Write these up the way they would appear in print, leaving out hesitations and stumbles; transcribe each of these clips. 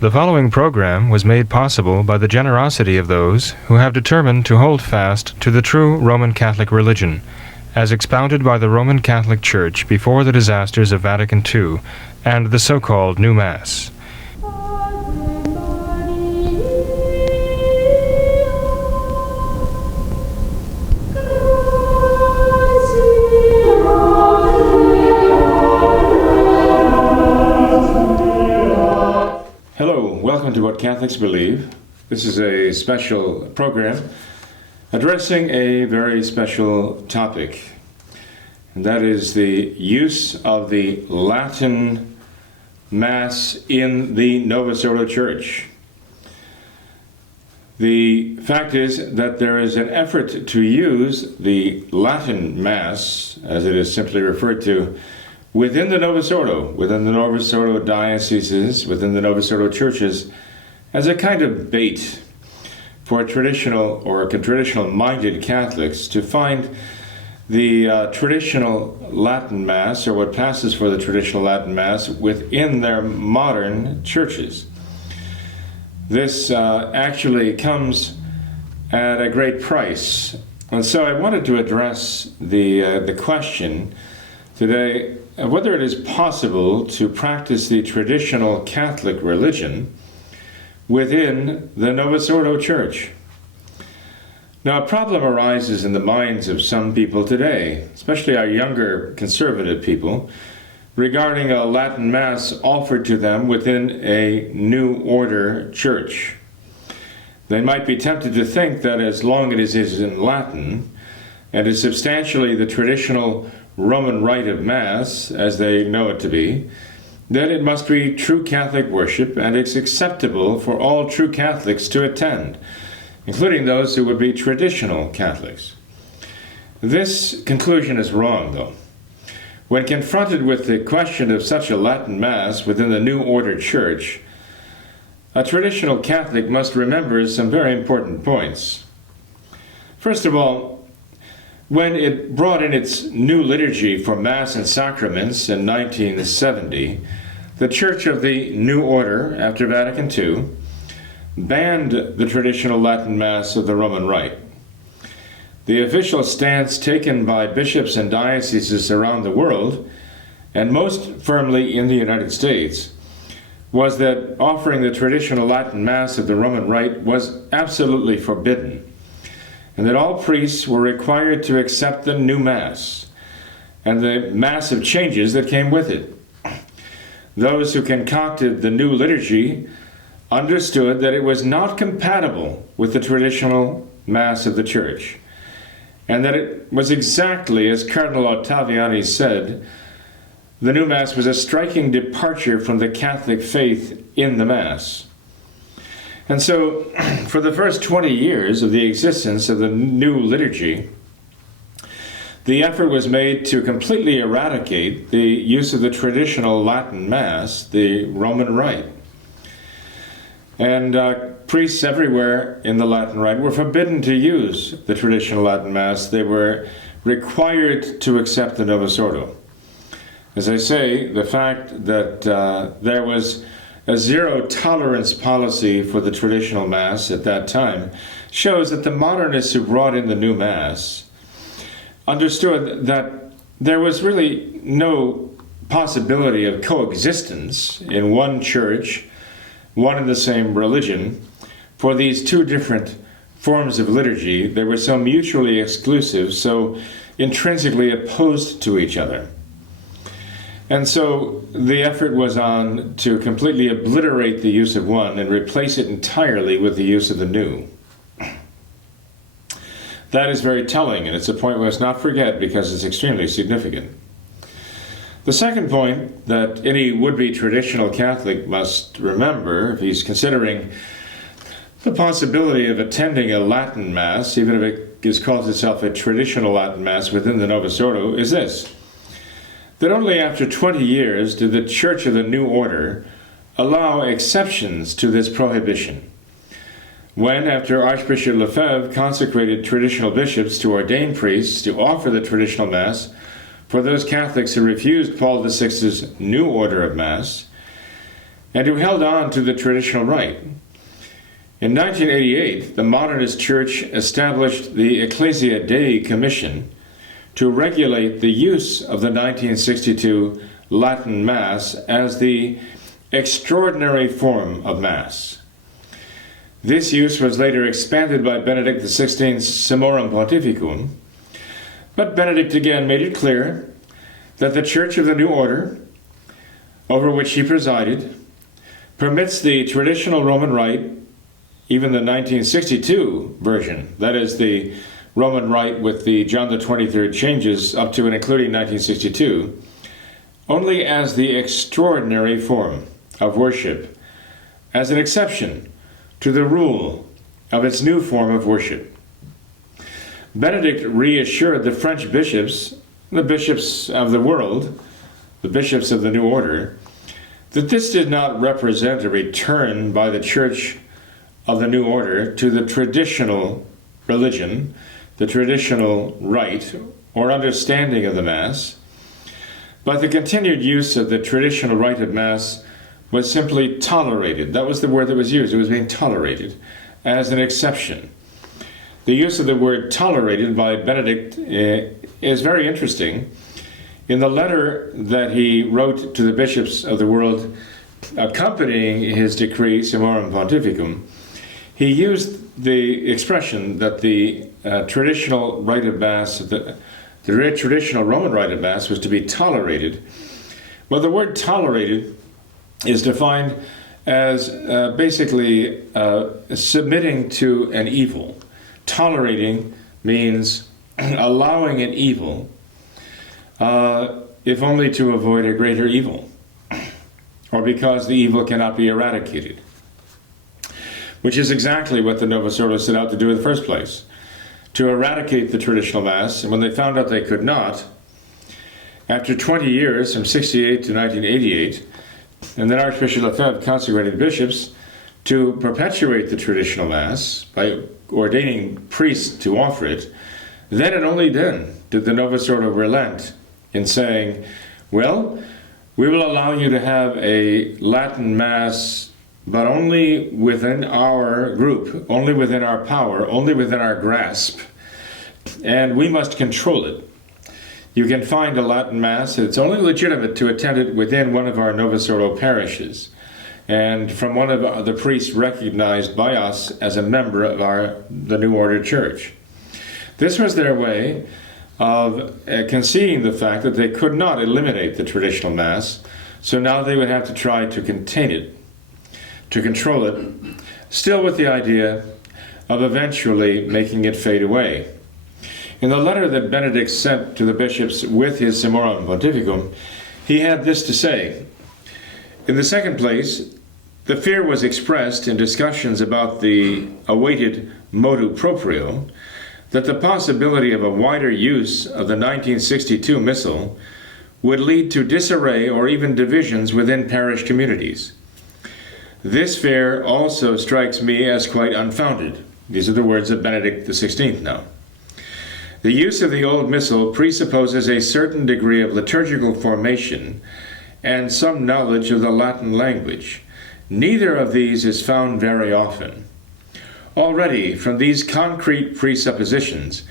The following program was made possible by the generosity of those who have determined to hold fast to the true Roman Catholic religion, as expounded by the Roman Catholic Church before the disasters of Vatican II and the so-called New Mass. Welcome to What Catholics Believe. This is a special program addressing a very special topic, and that is the use of the Latin Mass in the Novus Ordo Church. The fact is that there is an effort to use the Latin Mass, as it is simply referred to, within the Novus Ordo dioceses, within the Novus Ordo churches, as a kind of bait for traditional-minded Catholics to find the traditional Latin Mass, or what passes for the traditional Latin Mass, within their modern churches. This actually comes at a great price. And so I wanted to address the question today whether it is possible to practice the traditional Catholic religion within the Novus Ordo Church. Now, a problem arises in the minds of some people today, especially our younger conservative people, regarding a Latin Mass offered to them within a New Order church. They might be tempted to think that as long as it is in Latin and is substantially the traditional Roman rite of Mass, as they know it to be, then it must be true Catholic worship, and it's acceptable for all true Catholics to attend, including those who would be traditional Catholics. This conclusion is wrong, though. When confronted with the question of such a Latin Mass within the New Order Church, a traditional Catholic must remember some very important points. First of all, when it brought in its new liturgy for Mass and Sacraments in 1970, the Church of the New Order, after Vatican II, banned the traditional Latin Mass of the Roman Rite. The official stance taken by bishops and dioceses around the world, and most firmly in the United States, was that offering the traditional Latin Mass of the Roman Rite was absolutely forbidden, and that all priests were required to accept the new Mass and the massive changes that came with it. Those who concocted the new liturgy understood that it was not compatible with the traditional Mass of the Church, and that it was exactly as Cardinal Ottaviani said, the new Mass was a striking departure from the Catholic faith in the Mass. And so, for the first 20 years of the existence of the new liturgy, the effort was made to completely eradicate the use of the traditional Latin Mass, the Roman Rite. And priests everywhere in the Latin Rite were forbidden to use the traditional Latin Mass. They were required to accept the Novus Ordo. As I say, the fact that there was a zero-tolerance policy for the traditional Mass at that time shows that the modernists who brought in the new Mass understood that there was really no possibility of coexistence in one church, one and the same religion, for these two different forms of liturgy. They were so mutually exclusive, so intrinsically opposed to each other. And so the effort was on to completely obliterate the use of one and replace it entirely with the use of the new. That is very telling, and it's a point we must not forget because it's extremely significant. The second point that any would-be traditional Catholic must remember, if he's considering the possibility of attending a Latin Mass, even if it calls itself a traditional Latin Mass within the Novus Ordo, is this: that only after 20 years did the Church of the New Order allow exceptions to this prohibition. When, after Archbishop Lefebvre consecrated traditional bishops to ordain priests to offer the traditional Mass for those Catholics who refused Paul VI's new order of Mass, and who held on to the traditional rite. In 1988, the Modernist Church established the Ecclesia Dei Commission to regulate the use of the 1962 Latin Mass as the extraordinary form of Mass. This use was later expanded by Benedict XVI's Summorum Pontificum, but Benedict again made it clear that the Church of the New Order, over which he presided, permits the traditional Roman Rite, even the 1962 version, that is the Roman Rite with the John the 23rd changes up to and including 1962, only as the extraordinary form of worship, as an exception to the rule of its new form of worship. Benedict reassured the French bishops, the bishops of the world, the bishops of the New Order, that this did not represent a return by the Church of the New Order to the traditional religion, the traditional rite or understanding of the Mass, but the continued use of the traditional rite of Mass was simply tolerated. That was the word that was used. It was being tolerated as an exception. The use of the word tolerated by Benedict is very interesting. In the letter that he wrote to the bishops of the world accompanying his decree, Summorum Pontificum, he used the expression that the traditional rite of Mass, the traditional Roman rite of Mass was to be tolerated. Well, the word tolerated is defined as basically submitting to an evil. Tolerating means allowing an evil, if only to avoid a greater evil, or because the evil cannot be eradicated, which is exactly what the Novus Ordo set out to do in the first place, to eradicate the traditional Mass. And when they found out they could not, after 20 years, from 68 to 1988, and then Archbishop Lefebvre consecrated bishops to perpetuate the traditional Mass by ordaining priests to offer it, then and only then did the Novus Ordo relent in saying, well, we will allow you to have a Latin Mass, but only within our group, only within our power, only within our grasp, and we must control it. You can find a Latin Mass, and it's only legitimate to attend it within one of our Novus Ordo parishes, and from one of the priests recognized by us as a member of the New Order Church. This was their way of conceding the fact that they could not eliminate the traditional Mass, so now they would have to try to contain it, to control it, still with the idea of eventually making it fade away. In the letter that Benedict sent to the bishops with his Summorum Pontificum, he had this to say. In the second place, the fear was expressed in discussions about the awaited motu proprio that the possibility of a wider use of the 1962 Missal would lead to disarray or even divisions within parish communities. This fear also strikes me as quite unfounded. These are the words of Benedict XVI now. The use of the Old Missal presupposes a certain degree of liturgical formation and some knowledge of the Latin language. Neither of these is found very often. Already, from these concrete presuppositions,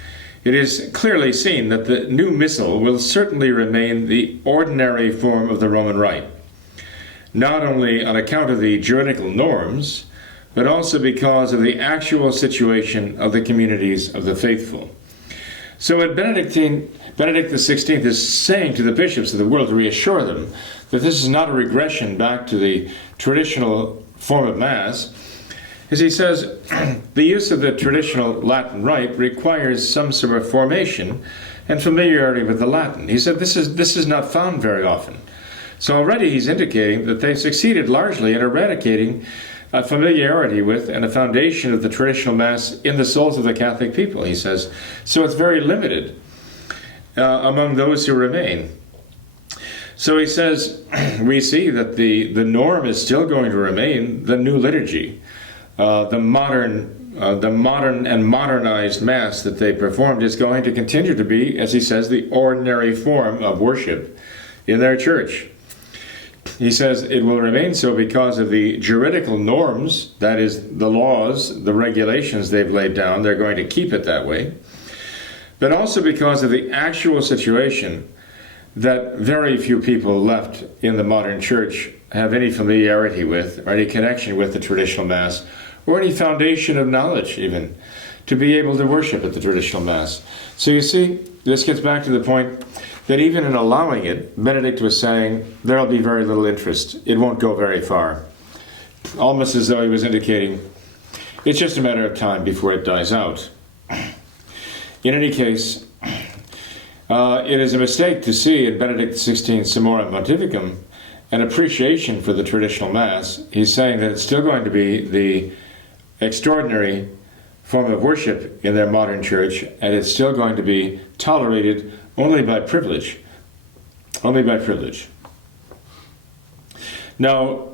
it is clearly seen that the new Missal will certainly remain the ordinary form of the Roman Rite, not only on account of the juridical norms, but also because of the actual situation of the communities of the faithful. So what Benedict XVI is saying to the bishops of the world to reassure them that this is not a regression back to the traditional form of Mass, is he says the use of the traditional Latin rite requires some sort of formation and familiarity with the Latin. He said this is not found very often. So already he's indicating that they've succeeded largely in eradicating a familiarity with and a foundation of the traditional Mass in the souls of the Catholic people, he says. So it's very limited among those who remain. So he says, we see that the norm is still going to remain the new liturgy, the modern and modernized Mass that they performed is going to continue to be, as he says, the ordinary form of worship in their church. He says it will remain so because of the juridical norms, that is, the laws, the regulations they've laid down. They're going to keep it that way. But also because of the actual situation that very few people left in the modern church have any familiarity with, or any connection with the traditional Mass, or any foundation of knowledge even, to be able to worship at the traditional Mass. So you see, this gets back to the point that even in allowing it, Benedict was saying there'll be very little interest. It won't go very far. Almost as though he was indicating it's just a matter of time before it dies out. In any case, it is a mistake to see in Benedict XVI's Summorum Pontificum an appreciation for the traditional Mass. He's saying that it's still going to be the extraordinary form of worship in their modern church, and it's still going to be tolerated only by privilege. Only by privilege. Now,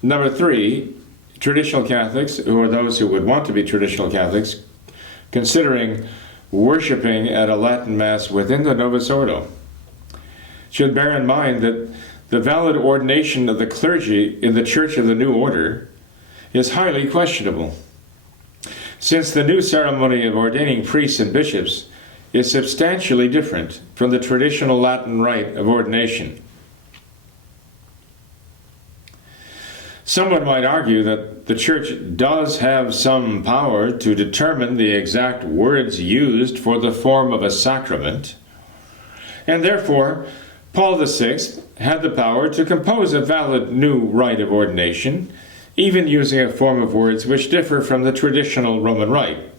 number 3, traditional Catholics, who are those who would want to be traditional Catholics, considering worshiping at a Latin Mass within the Novus Ordo, should bear in mind that the valid ordination of the clergy in the Church of the New Order is highly questionable, since the new ceremony of ordaining priests and bishops is substantially different from the traditional Latin rite of ordination. Someone might argue that the Church does have some power to determine the exact words used for the form of a sacrament, and therefore Paul VI had the power to compose a valid new rite of ordination, even using a form of words which differ from the traditional Roman rite,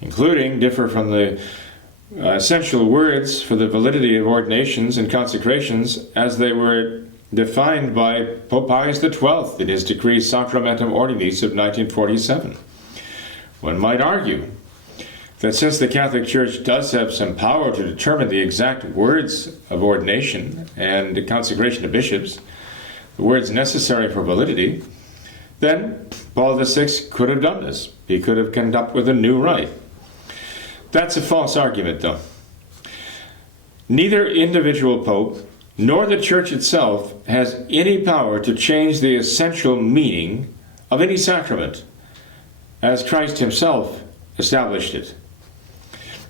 including differ from the essential words for the validity of ordinations and consecrations as they were defined by Pope Pius XII in his decree Sacramentum Ordinis of 1947. One might argue that since the Catholic Church does have some power to determine the exact words of ordination and consecration of bishops, the words necessary for validity, then Paul VI could have done this. He could have come up with a new rite. That's a false argument, though. Neither individual pope nor the Church itself has any power to change the essential meaning of any sacrament, as Christ himself established it.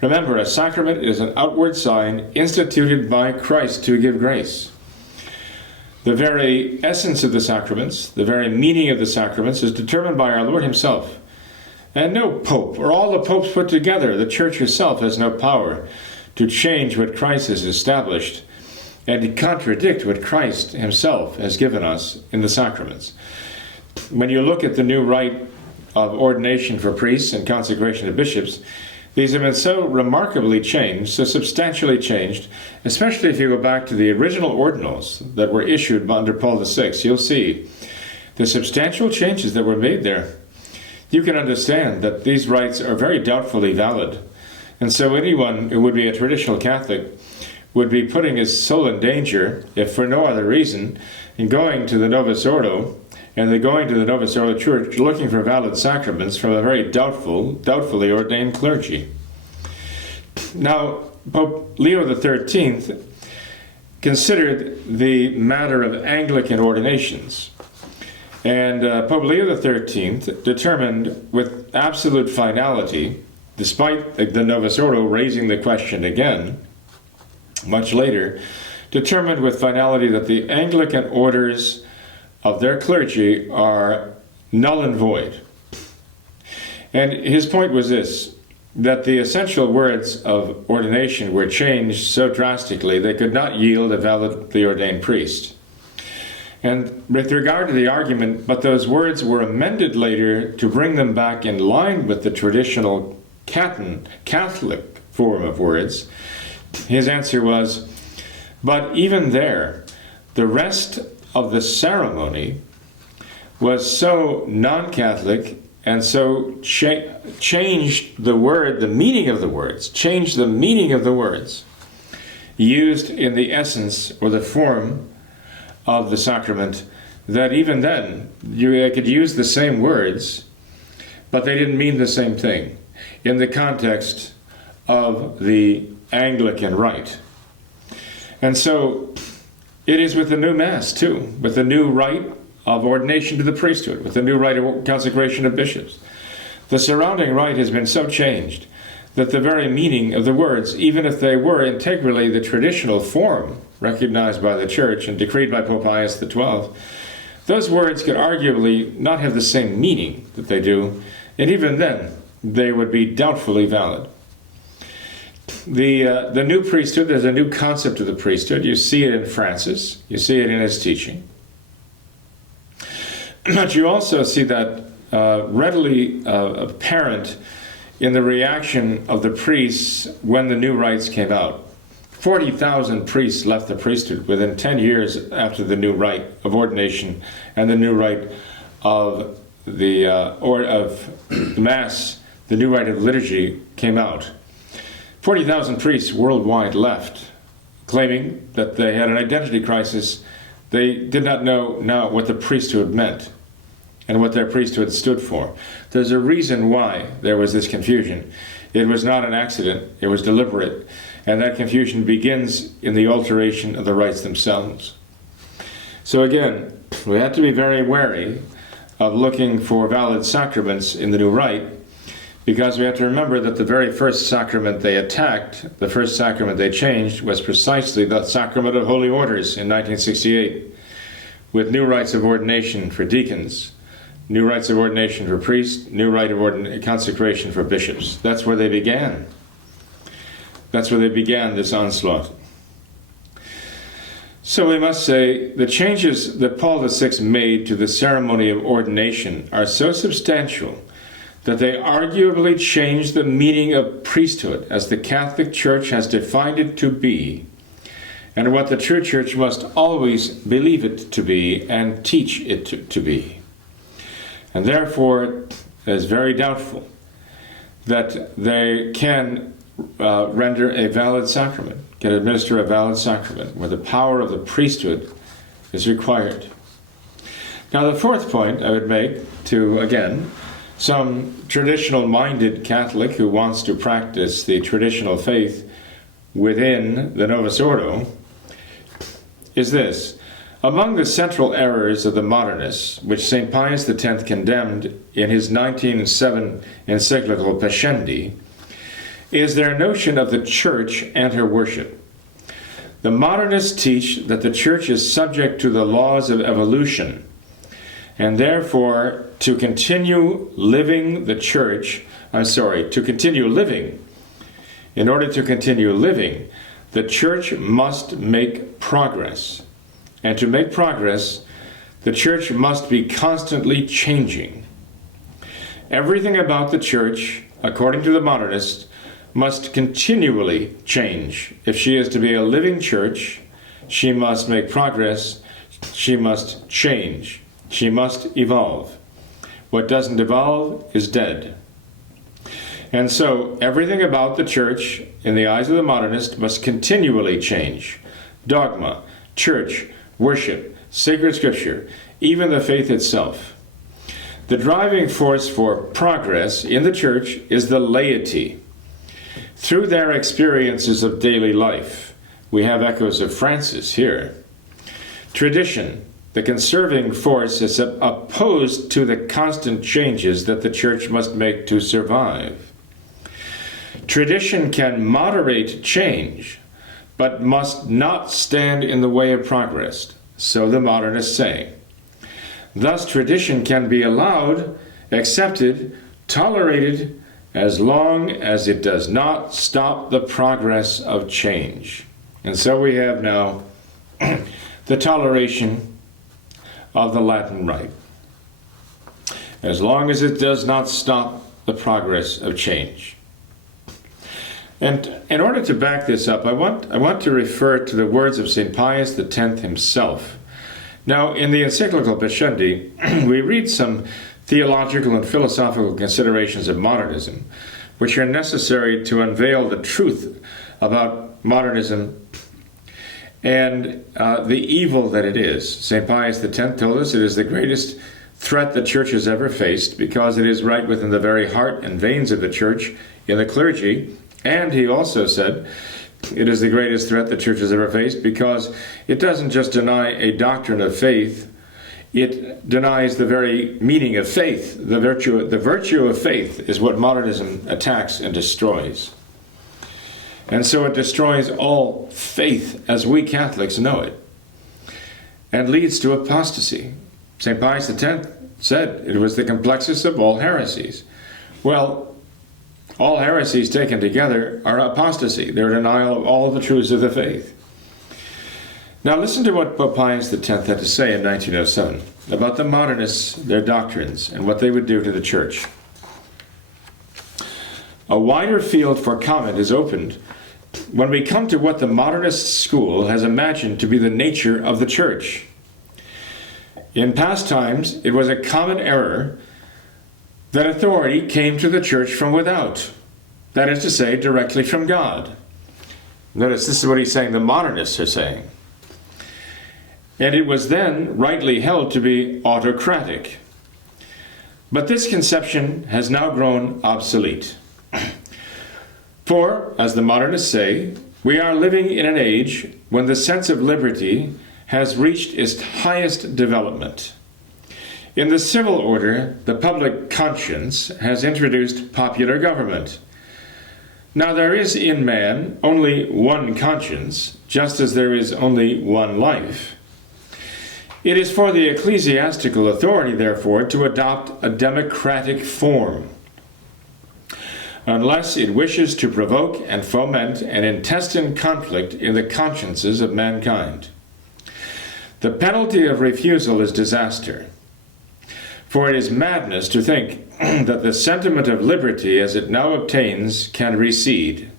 Remember, a sacrament is an outward sign instituted by Christ to give grace. The very essence of the sacraments, the very meaning of the sacraments, is determined by our Lord himself. And no pope, or all the popes put together, the Church herself has no power to change what Christ has established and to contradict what Christ himself has given us in the sacraments. When you look at the new rite of ordination for priests and consecration of bishops, these have been so remarkably changed, so substantially changed, especially if you go back to the original ordinals that were issued under Paul VI, you'll see the substantial changes that were made there. You can understand that these rites are very doubtfully valid. And so anyone who would be a traditional Catholic would be putting his soul in danger, if for no other reason, in going to the Novus Ordo, and then going to the Novus Ordo Church looking for valid sacraments from a very doubtfully ordained clergy. Now, Pope Leo XIII considered the matter of Anglican ordinations. And Pope Leo XIII determined with absolute finality, despite the Novus Ordo raising the question again, much later, determined with finality that the Anglican orders of their clergy are null and void. And his point was this, that the essential words of ordination were changed so drastically they could not yield a validly ordained priest. And with regard to the argument, but those words were amended later to bring them back in line with the traditional Catholic form of words, his answer was, but even there, the rest of the ceremony was so non-Catholic and so changed the word, the meaning of the words, changed the meaning of the words used in the essence or the form of the sacrament, that even then you could use the same words, but they didn't mean the same thing in the context of the Anglican rite. And so It is with the new Mass, too, with the new rite of ordination to the priesthood, with the new rite of consecration of bishops. The surrounding rite has been so changed that the very meaning of the words, even if they were integrally the traditional form recognized by the Church and decreed by Pope Pius XII, those words could arguably not have the same meaning that they do, and even then, they would be doubtfully valid. The new priesthood, there's a new concept of the priesthood. You see it in Francis. You see it in his teaching. But you also see that readily apparent in the reaction of the priests when the new rites came out. 40,000 priests left the priesthood within 10 years after the new rite of ordination and the new rite of the Mass, the new rite of liturgy came out. 40,000 priests worldwide left, claiming that they had an identity crisis. They did not know now what the priesthood meant and what their priesthood stood for. There's a reason why there was this confusion. It was not an accident, it was deliberate, and that confusion begins in the alteration of the rites themselves. So again, we have to be very wary of looking for valid sacraments in the new rite, because we have to remember that the very first sacrament they attacked, the first sacrament they changed, was precisely the sacrament of holy orders in 1968, with new rites of ordination for deacons, new rites of ordination for priests, new rite of consecration for bishops. That's where they began. That's where they began this onslaught. So we must say the changes that Paul VI made to the ceremony of ordination are so substantial that they arguably change the meaning of priesthood as the Catholic Church has defined it to be, and what the true Church must always believe it to be and teach it to be. And therefore, it is very doubtful that they can render a valid sacrament, can administer a valid sacrament, where the power of the priesthood is required. Now, the fourth point I would make to, again, some traditional-minded Catholic who wants to practice the traditional faith within the Novus Ordo is this. Among the central errors of the modernists, which St. Pius X condemned in his 1907 encyclical Pascendi, is their notion of the Church and her worship. The modernists teach that the Church is subject to the laws of evolution, and therefore to continue living, in order to continue living, the Church must make progress. And to make progress, the Church must be constantly changing. Everything about the Church, according to the modernists, must continually change. If she is to be a living Church, she must make progress, she must change, she must evolve. What doesn't evolve is dead. And so everything about the Church, in the eyes of the modernist, must continually change. Dogma, church, worship, sacred scripture, even the faith itself. The driving force for progress in the Church is the laity. Through their experiences of daily life, we have echoes of Francis here. Tradition, the conserving force, is opposed to the constant changes that the Church must make to survive. Tradition can moderate change, but must not stand in the way of progress, so the modernists say. Thus, tradition can be allowed, accepted, tolerated, as long as it does not stop the progress of change. And so we have now the toleration of the Latin Rite, as long as it does not stop the progress of change. And in order to back this up, I want to refer to the words of St. Pius X himself. Now, in the encyclical Pascendi, we read some theological and philosophical considerations of modernism, which are necessary to unveil the truth about modernism and the evil that it is. St. Pius X told us it is the greatest threat the Church has ever faced because it is right within the very heart and veins of the Church, in the clergy. And he also said It is the greatest threat the church has ever faced because it doesn't just deny a doctrine of faith, it denies the very meaning of faith. The virtue of faith is what modernism attacks and destroys. And so it destroys all faith as we Catholics know it, and leads to apostasy. St. Pius X said it was the complexest of all heresies. Well, all heresies taken together are apostasy. They're denial of all the truths of the faith. Now listen to what Pope Pius X had to say in 1907 about the modernists, their doctrines, and what they would do to the church. A wider field for comment is opened when we come to what the modernist school has imagined to be the nature of the church. In past times, it was a common error that authority came to the church from without. That is to say, directly from God. Notice this is what he's saying, the modernists are saying. And it was then rightly held to be autocratic. But this conception has now grown obsolete. For, as the modernists say, we are living in an age when the sense of liberty has reached its highest development. In the civil order, the public conscience has introduced popular government. Now there is in man only one conscience, just as there is only one life. It is for the ecclesiastical authority, therefore, to adopt a democratic form, unless it wishes to provoke and foment an intestine conflict in the consciences of mankind. The penalty of refusal is disaster. For it is madness to think that the sentiment of liberty as it now obtains can recede.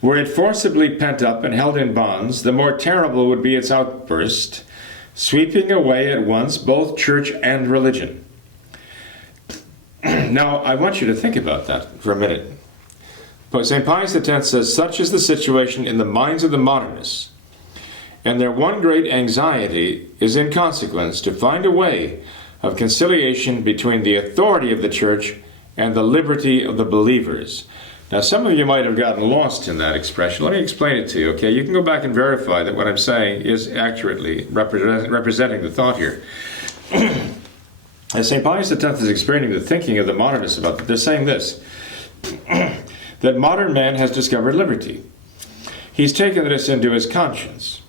Were it forcibly pent up and held in bonds, the more terrible would be its outburst, sweeping away at once both church and religion. Now, I want you to think about that for a minute. St. Pius X says, such is the situation in the minds of the modernists, and their one great anxiety is in consequence to find a way of conciliation between the authority of the church and the liberty of the believers. Now, some of you might have gotten lost in that expression. Let me explain it to you, okay? You can go back and verify that what I'm saying is accurately representing the thought here. As St. Pius X is explaining the thinking of the modernists about it, they're saying this, that modern man has discovered liberty. He's taken this into his conscience.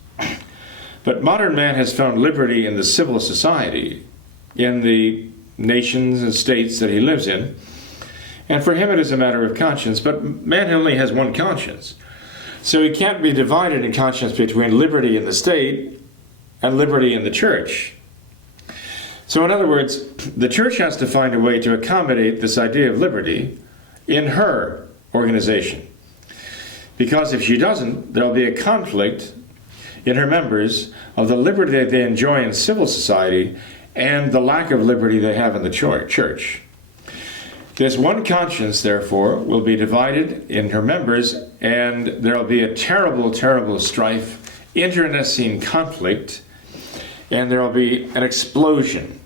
But modern man has found liberty in the civil society, in the nations and states that he lives in. And for him it is a matter of conscience, but man only has one conscience. So he can't be divided in conscience between liberty in the state and liberty in the church. So in other words, the church has to find a way to accommodate this idea of liberty in her organization. Because if she doesn't, there'll be a conflict in her members of the liberty that they enjoy in civil society and the lack of liberty they have in the church. This one conscience, therefore, will be divided in her members, and there will be a terrible, terrible strife, internecine conflict, and there will be an explosion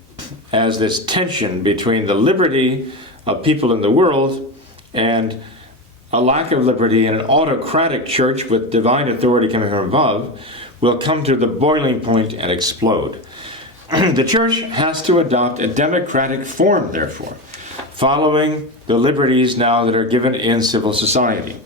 as this tension between the liberty of people in the world and a lack of liberty in an autocratic church with divine authority coming from above will come to the boiling point and explode. The church has to adopt a democratic form, therefore, following the liberties now that are given in civil society.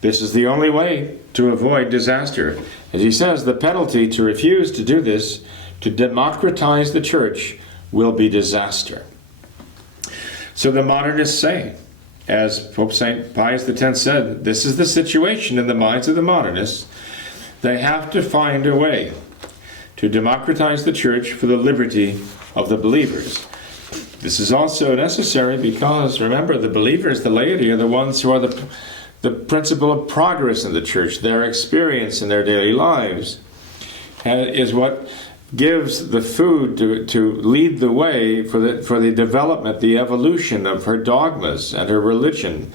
This is the only way to avoid disaster. As he says, the penalty to refuse to do this, to democratize the church, will be disaster. So the modernists say, as Pope St. Pius X said, this is the situation in the minds of the modernists. They have to find a way to democratize the church for the liberty of the believers. This is also necessary because, remember, the believers, the laity, are the ones who are the principle of progress in the church. Their experience in their daily lives is what gives the food to lead the way for the development, the evolution of her dogmas and her religion,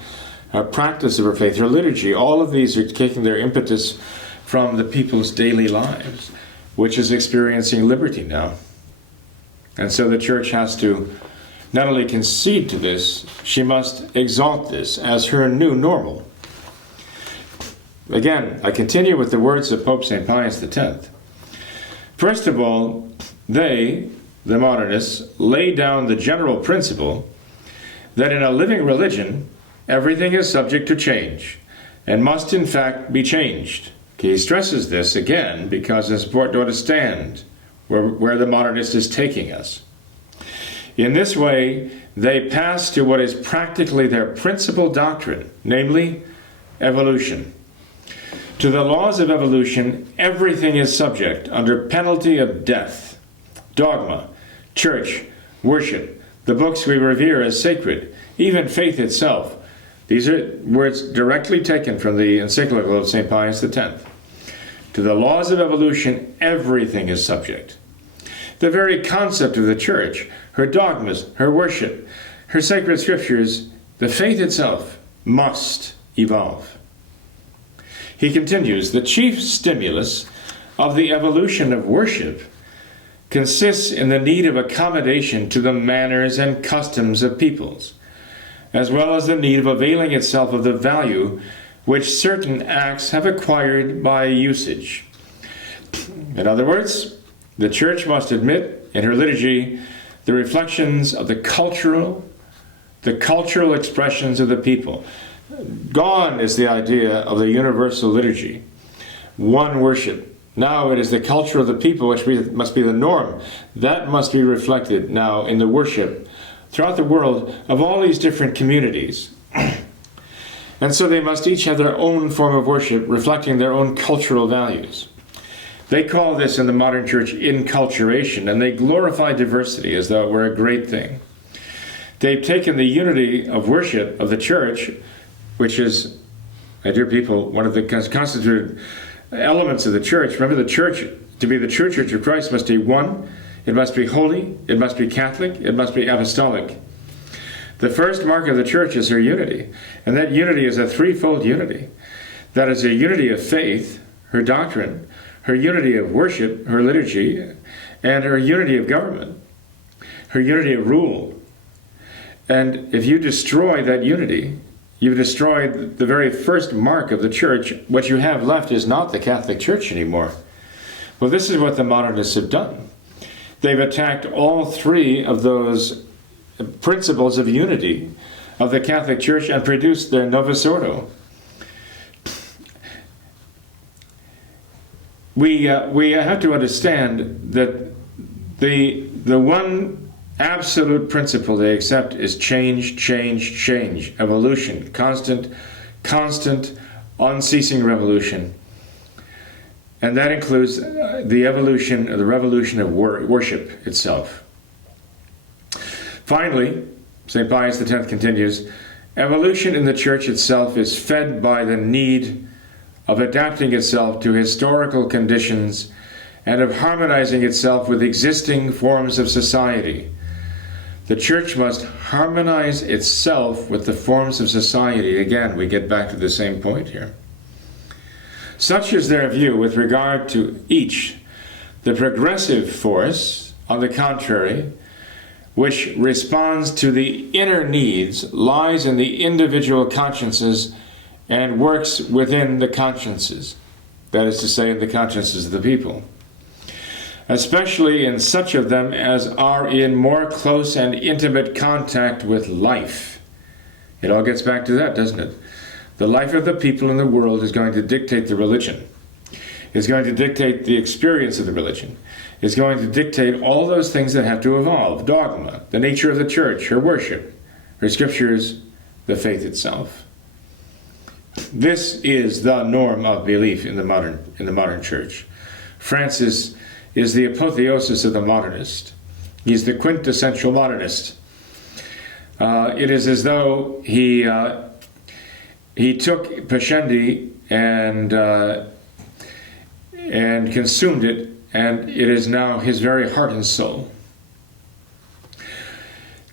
her practice of her faith, her liturgy. All of these are taking their impetus from the people's daily lives, which is experiencing liberty now. And so the church has to not only concede to this, she must exalt this as her new normal. Again, I continue with the words of Pope St. Pius X. First of all, they, the modernists, lay down the general principle that in a living religion, everything is subject to change and must in fact be changed. He stresses this again because it's important to understand where the modernist is taking us. In this way, they pass to what is practically their principal doctrine, namely evolution. To the laws of evolution, everything is subject under penalty of death. Dogma, church, worship, the books we revere as sacred, even faith itself. These are words directly taken from the encyclical of St. Pius X. To the laws of evolution, everything is subject. The very concept of the church, her dogmas, her worship, her sacred scriptures, the faith itself must evolve. He continues, the chief stimulus of the evolution of worship consists in the need of accommodation to the manners and customs of peoples, as well as the need of availing itself of the value which certain acts have acquired by usage. In other words, the Church must admit in her liturgy the reflections of the cultural expressions of the people. Gone is the idea of the universal liturgy, one worship. Now it is the culture of the people which must be the norm. That must be reflected now in the worship throughout the world of all these different communities. And so they must each have their own form of worship, reflecting their own cultural values. They call this in the modern church inculturation, and they glorify diversity as though it were a great thing. They've taken the unity of worship of the church, which is, my dear people, one of the constituted elements of the church. Remember, the church, to be the true church of Christ, must be one, it must be holy, it must be Catholic, it must be apostolic. The first mark of the church is her unity, and that unity is a threefold unity. That is a unity of faith, her doctrine, her unity of worship, her liturgy, and her unity of government, her unity of rule. And if you destroy that unity, you've destroyed the very first mark of the church. What you have left is not the Catholic Church anymore. Well, this is what the modernists have done. They've attacked all three of those principles of unity of the Catholic Church and produced their Novus Ordo. We have to understand that the one absolute principle they accept is change, change, change, evolution, constant, unceasing revolution. And that includes the evolution, or the revolution of worship itself. Finally, St. Pius X continues, evolution in the church itself is fed by the need of adapting itself to historical conditions and of harmonizing itself with existing forms of society. The church must harmonize itself with the forms of society. Again, we get back to the same point here. Such is their view with regard to each. The progressive force, on the contrary, which responds to the inner needs, lies in the individual consciences and works within the consciences. That is to say, in the consciences of the people. Especially in such of them as are in more close and intimate contact with life. It all gets back to that, doesn't it? The life of the people in the world is going to dictate the religion. It's going to dictate the experience of the religion. It's going to dictate all those things that have to evolve. Dogma, the nature of the church, her worship, her scriptures, the faith itself. This is the norm of belief in the modern church. Francis is the apotheosis of the modernist. He's the quintessential modernist. It is as though he took Pascendi and consumed it, and it is now his very heart and soul.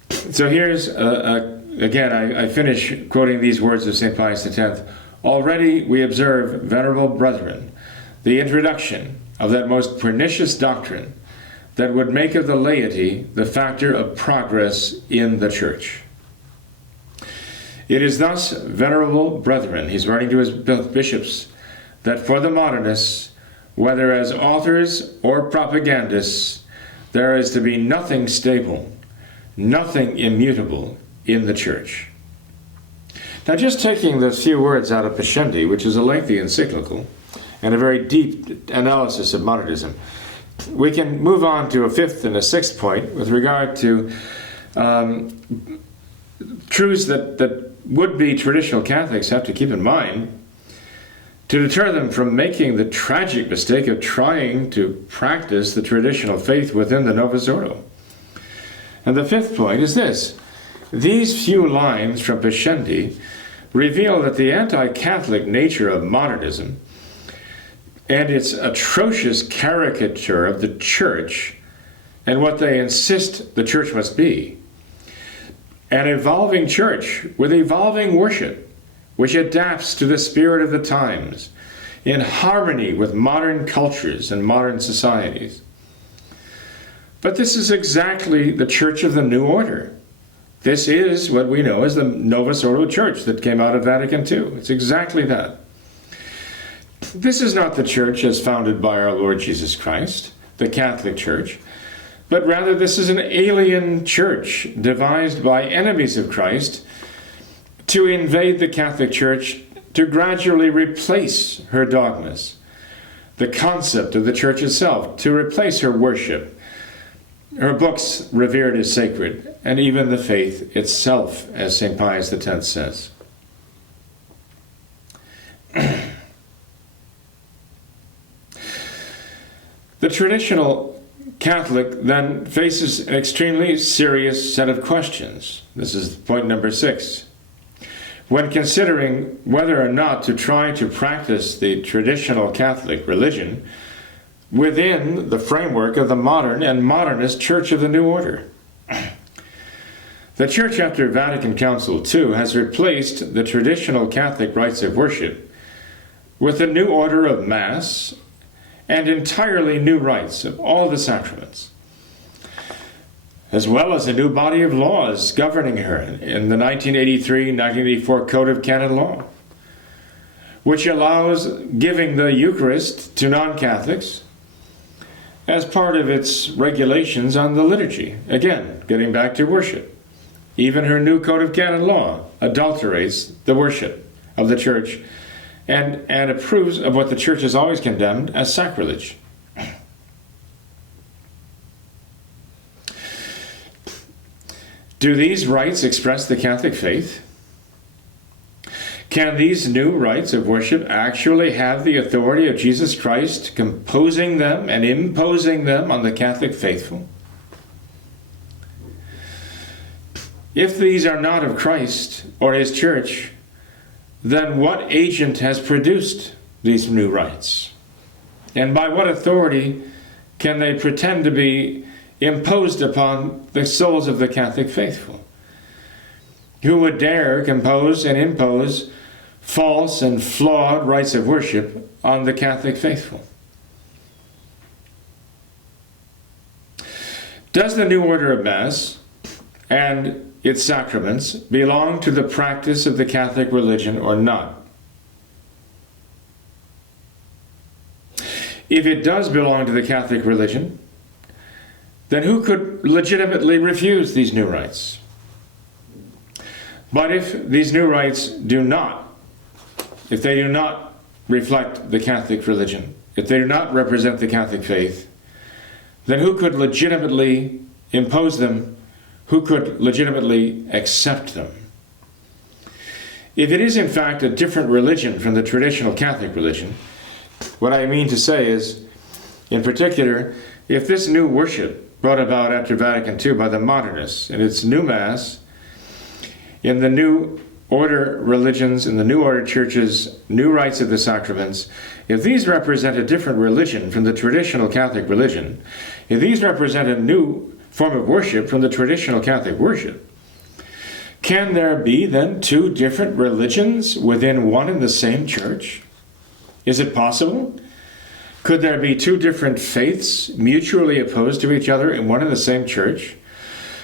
So here's, again, I finish quoting these words of St. Pius X. Already we observe, venerable brethren, the introduction of that most pernicious doctrine that would make of the laity the factor of progress in the church. It is thus, venerable brethren, he's writing to his bishops, that for the modernists, whether as authors or propagandists, there is to be nothing stable, nothing immutable in the church. Now, just taking the few words out of Pascendi, which is a lengthy encyclical and a very deep analysis of modernism, we can move on to a fifth and a sixth point with regard to truths that would-be traditional Catholics have to keep in mind to deter them from making the tragic mistake of trying to practice the traditional faith within the Novus Ordo. And the fifth point is this: these few lines from Pascendi reveal that the anti-Catholic nature of modernism and its atrocious caricature of the Church and what they insist the Church must be, an evolving Church with evolving worship, which adapts to the spirit of the times, in harmony with modern cultures and modern societies. But this is exactly the Church of the New Order. This is what we know as the Novus Ordo Church that came out of Vatican II. It's exactly that. This is not the Church as founded by our Lord Jesus Christ, the Catholic Church, but rather this is an alien church devised by enemies of Christ to invade the Catholic Church, to gradually replace her dogmas, the concept of the Church itself, to replace her worship, her books revered as sacred, and even the faith itself, as St. Pius X says. The traditional Catholic then faces an extremely serious set of questions. This is point number 6. When considering whether or not to try to practice the traditional Catholic religion within the framework of the modern and modernist Church of the New Order. The Church after Vatican Council II has replaced the traditional Catholic rites of worship with a new order of Mass and entirely new rites of all the sacraments, as well as a new body of laws governing her in the 1983-1984 Code of Canon Law, which allows giving the Eucharist to non-Catholics as part of its regulations on the liturgy. Again, getting back to worship. Even her new Code of Canon Law adulterates the worship of the Church and approves of what the Church has always condemned as sacrilege. Do these rites express the Catholic faith? Can these new rites of worship actually have the authority of Jesus Christ composing them and imposing them on the Catholic faithful? If these are not of Christ or His Church, then what agent has produced these new rites? And by what authority can they pretend to be imposed upon the souls of the Catholic faithful? Who would dare compose and impose false and flawed rites of worship on the Catholic faithful? Does the new order of Mass and its sacraments belong to the practice of the Catholic religion or not? If it does belong to the Catholic religion, then who could legitimately refuse these new rites? But if these new rites do not, if they do not reflect the Catholic religion, if they do not represent the Catholic faith, then who could legitimately impose them? Who could legitimately accept them? If it is in fact a different religion from the traditional Catholic religion, what I mean to say is, in particular, if this new worship brought about after Vatican II by the modernists and its new Mass, in the new order religions, in the new order churches, new rites of the sacraments, if these represent a different religion from the traditional Catholic religion, if these represent a new form of worship from the traditional Catholic worship, can there be then two different religions within one and the same church? Is it possible? Could there be two different faiths mutually opposed to each other in one and the same church?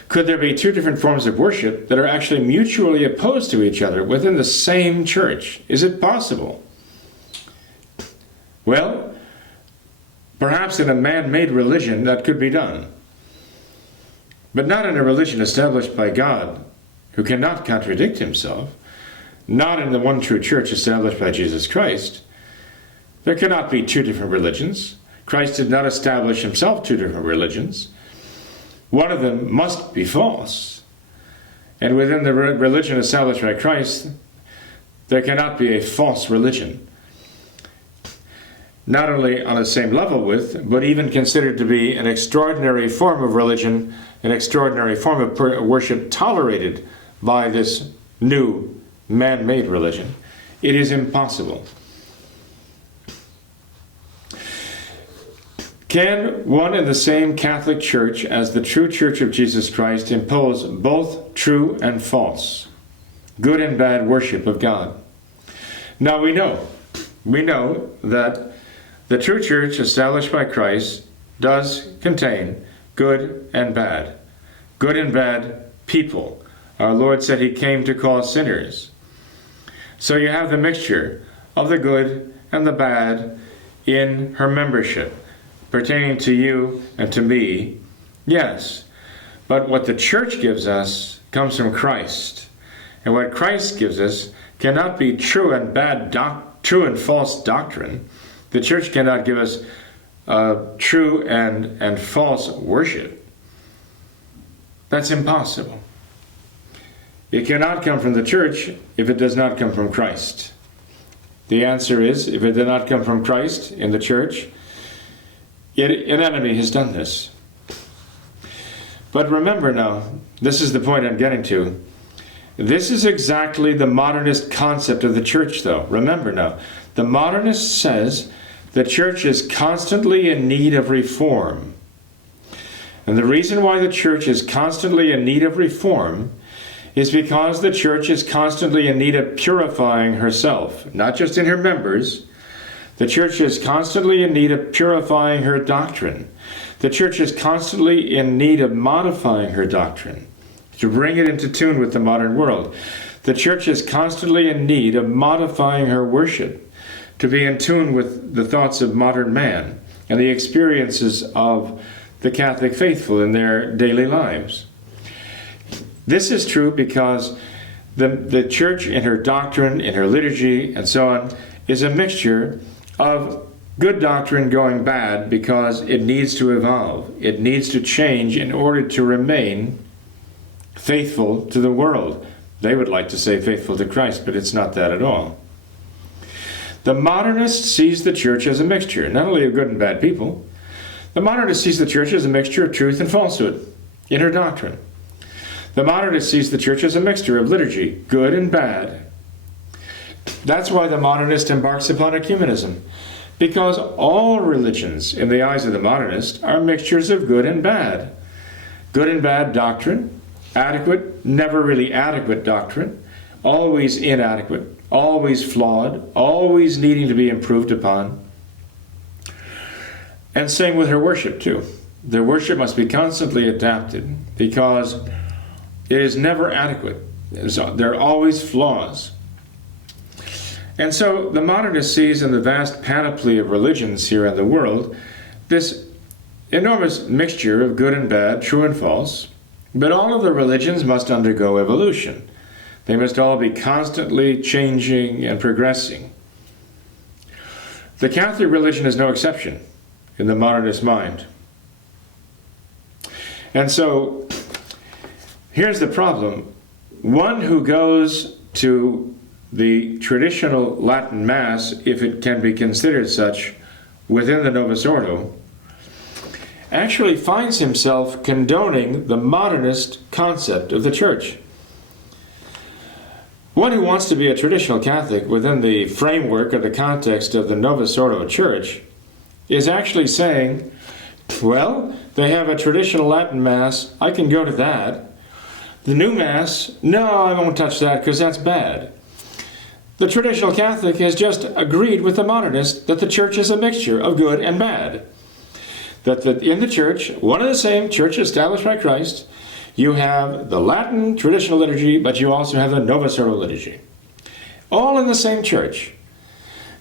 Could there be two different forms of worship that are actually mutually opposed to each other within the same church? Is it possible? Well, perhaps in a man-made religion that could be done, but not in a religion established by God, who cannot contradict himself, not in the one true church established by Jesus Christ. There cannot be two different religions. Christ did not establish himself two different religions. One of them must be false. And within the religion established by Christ, there cannot be a false religion. Not only on the same level with, but even considered to be an extraordinary form of religion, an extraordinary form of worship tolerated by this new man-made religion. It is impossible. Can one and the same Catholic Church as the true Church of Jesus Christ impose both true and false, good and bad worship of God? Now we know that the true church established by Christ does contain good and bad people. Our Lord said he came to call sinners. So you have the mixture of the good and the bad in her membership, pertaining to you and to me, yes. But what the church gives us comes from Christ. And what Christ gives us cannot be true and false doctrine. The church cannot give us true and false worship. That's impossible. It cannot come from the church if it does not come from Christ. The answer is, if it did not come from Christ in the church, an enemy has done this. But remember now, this is the point I'm getting to. This is exactly the modernist concept of the church, though. Remember now, the modernist says the church is constantly in need of reform. And the reason why the church is constantly in need of reform is because the church is constantly in need of purifying herself, not just in her members. The church is constantly in need of purifying her doctrine. The church is constantly in need of modifying her doctrine to bring it into tune with the modern world. The church is constantly in need of modifying her worship to be in tune with the thoughts of modern man and the experiences of the Catholic faithful in their daily lives. This is true because the church in her doctrine, in her liturgy, and so on, is a mixture of good doctrine going bad because it needs to evolve. It needs to change in order to remain faithful to the world. They would like to say faithful to Christ, but it's not that at all. The modernist sees the church as a mixture, not only of good and bad people. The modernist sees the church as a mixture of truth and falsehood in her doctrine. The modernist sees the church as a mixture of liturgy, good and bad. That's why the modernist embarks upon ecumenism, because all religions, in the eyes of the modernist, are mixtures of good and bad. Good and bad doctrine, adequate, never really adequate doctrine, always inadequate, always flawed, always needing to be improved upon. And same with her worship too. Their worship must be constantly adapted because it is never adequate. There are always flaws. And so the modernist sees in the vast panoply of religions here in the world this enormous mixture of good and bad, true and false. But all of the religions must undergo evolution. They must all be constantly changing and progressing. The Catholic religion is no exception in the modernist mind. And so here's the problem. One who goes to the traditional Latin Mass, if it can be considered such, within the Novus Ordo, actually finds himself condoning the modernist concept of the church. One who wants to be a traditional Catholic within the framework of the context of the Novus Ordo Church is actually saying, well, they have a traditional Latin Mass, I can go to that. The new Mass, no, I won't touch that because that's bad. The traditional Catholic has just agreed with the modernist that the church is a mixture of good and bad. That in the church, one and the same church established by Christ, you have the Latin traditional liturgy, but you also have the Novus Ordo liturgy. All in the same church.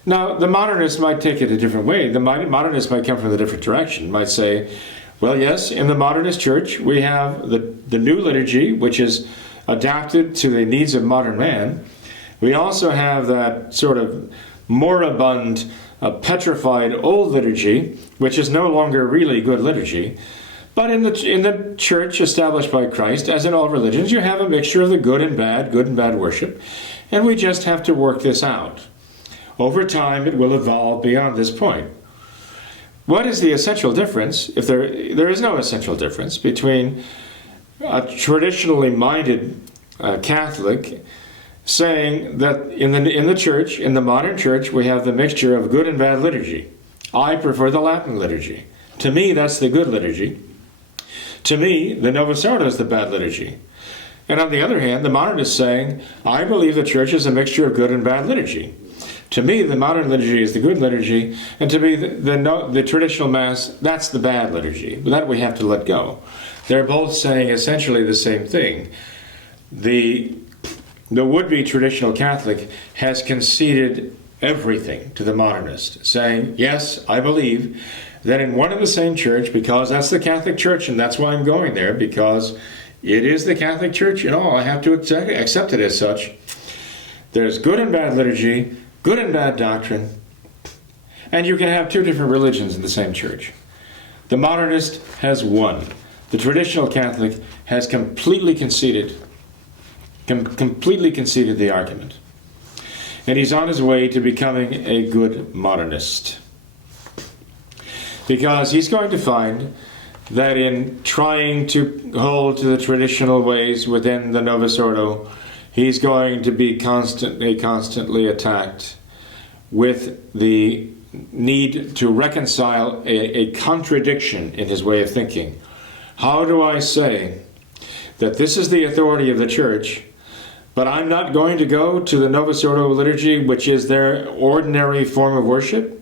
Now, the modernists might take it a different way. The modernists might come from a different direction, might say, well, yes, in the modernist church, we have the new liturgy, which is adapted to the needs of modern man. We also have that sort of moribund, petrified old liturgy, which is no longer really good liturgy. But in the church established by Christ, as in all religions, you have a mixture of the good and bad worship, and we just have to work this out. Over time, it will evolve beyond this point. What is the essential difference, if there is no essential difference, between a traditionally minded Catholic saying that in the church, in the modern church, we have the mixture of good and bad liturgy. I prefer the Latin liturgy. To me, that's the good liturgy. To me, the Novus Ordo is the bad liturgy. And on the other hand, the modernist saying, I believe the church is a mixture of good and bad liturgy. To me, the modern liturgy is the good liturgy, and to me, the traditional Mass, that's the bad liturgy. That we have to let go. They're both saying essentially the same thing. The would-be traditional Catholic has conceded everything to the modernist, saying, yes, I believe that in one and the same church, because that's the Catholic Church, and that's why I'm going there, because it is the Catholic Church, and all I have to accept it as such. There's good and bad liturgy, good and bad doctrine, and you can have two different religions in the same church. The modernist has won. The traditional Catholic has completely conceded the argument. And he's on his way to becoming a good modernist. Because he's going to find that in trying to hold to the traditional ways within the Novus Ordo, he's going to be constantly attacked with the need to reconcile a contradiction in his way of thinking. How do I say that this is the authority of the church, but I'm not going to go to the Novus Ordo liturgy, which is their ordinary form of worship?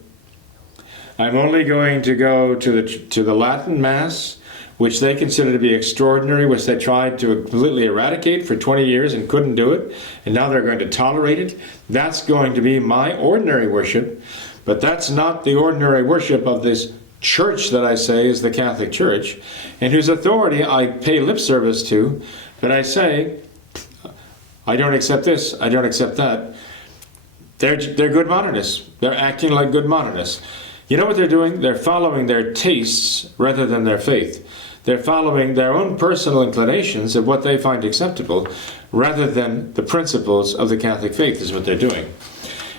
I'm only going to go to the Latin Mass, which they consider to be extraordinary, which they tried to completely eradicate for 20 years and couldn't do it, and now they're going to tolerate it. That's going to be my ordinary worship, but that's not the ordinary worship of this church that I say is the Catholic Church, and whose authority I pay lip service to, but I say, I don't accept this, I don't accept that. They're good modernists. They're acting like good modernists. You know what they're doing? They're following their tastes rather than their faith. They're following their own personal inclinations of what they find acceptable rather than the principles of the Catholic faith is what they're doing.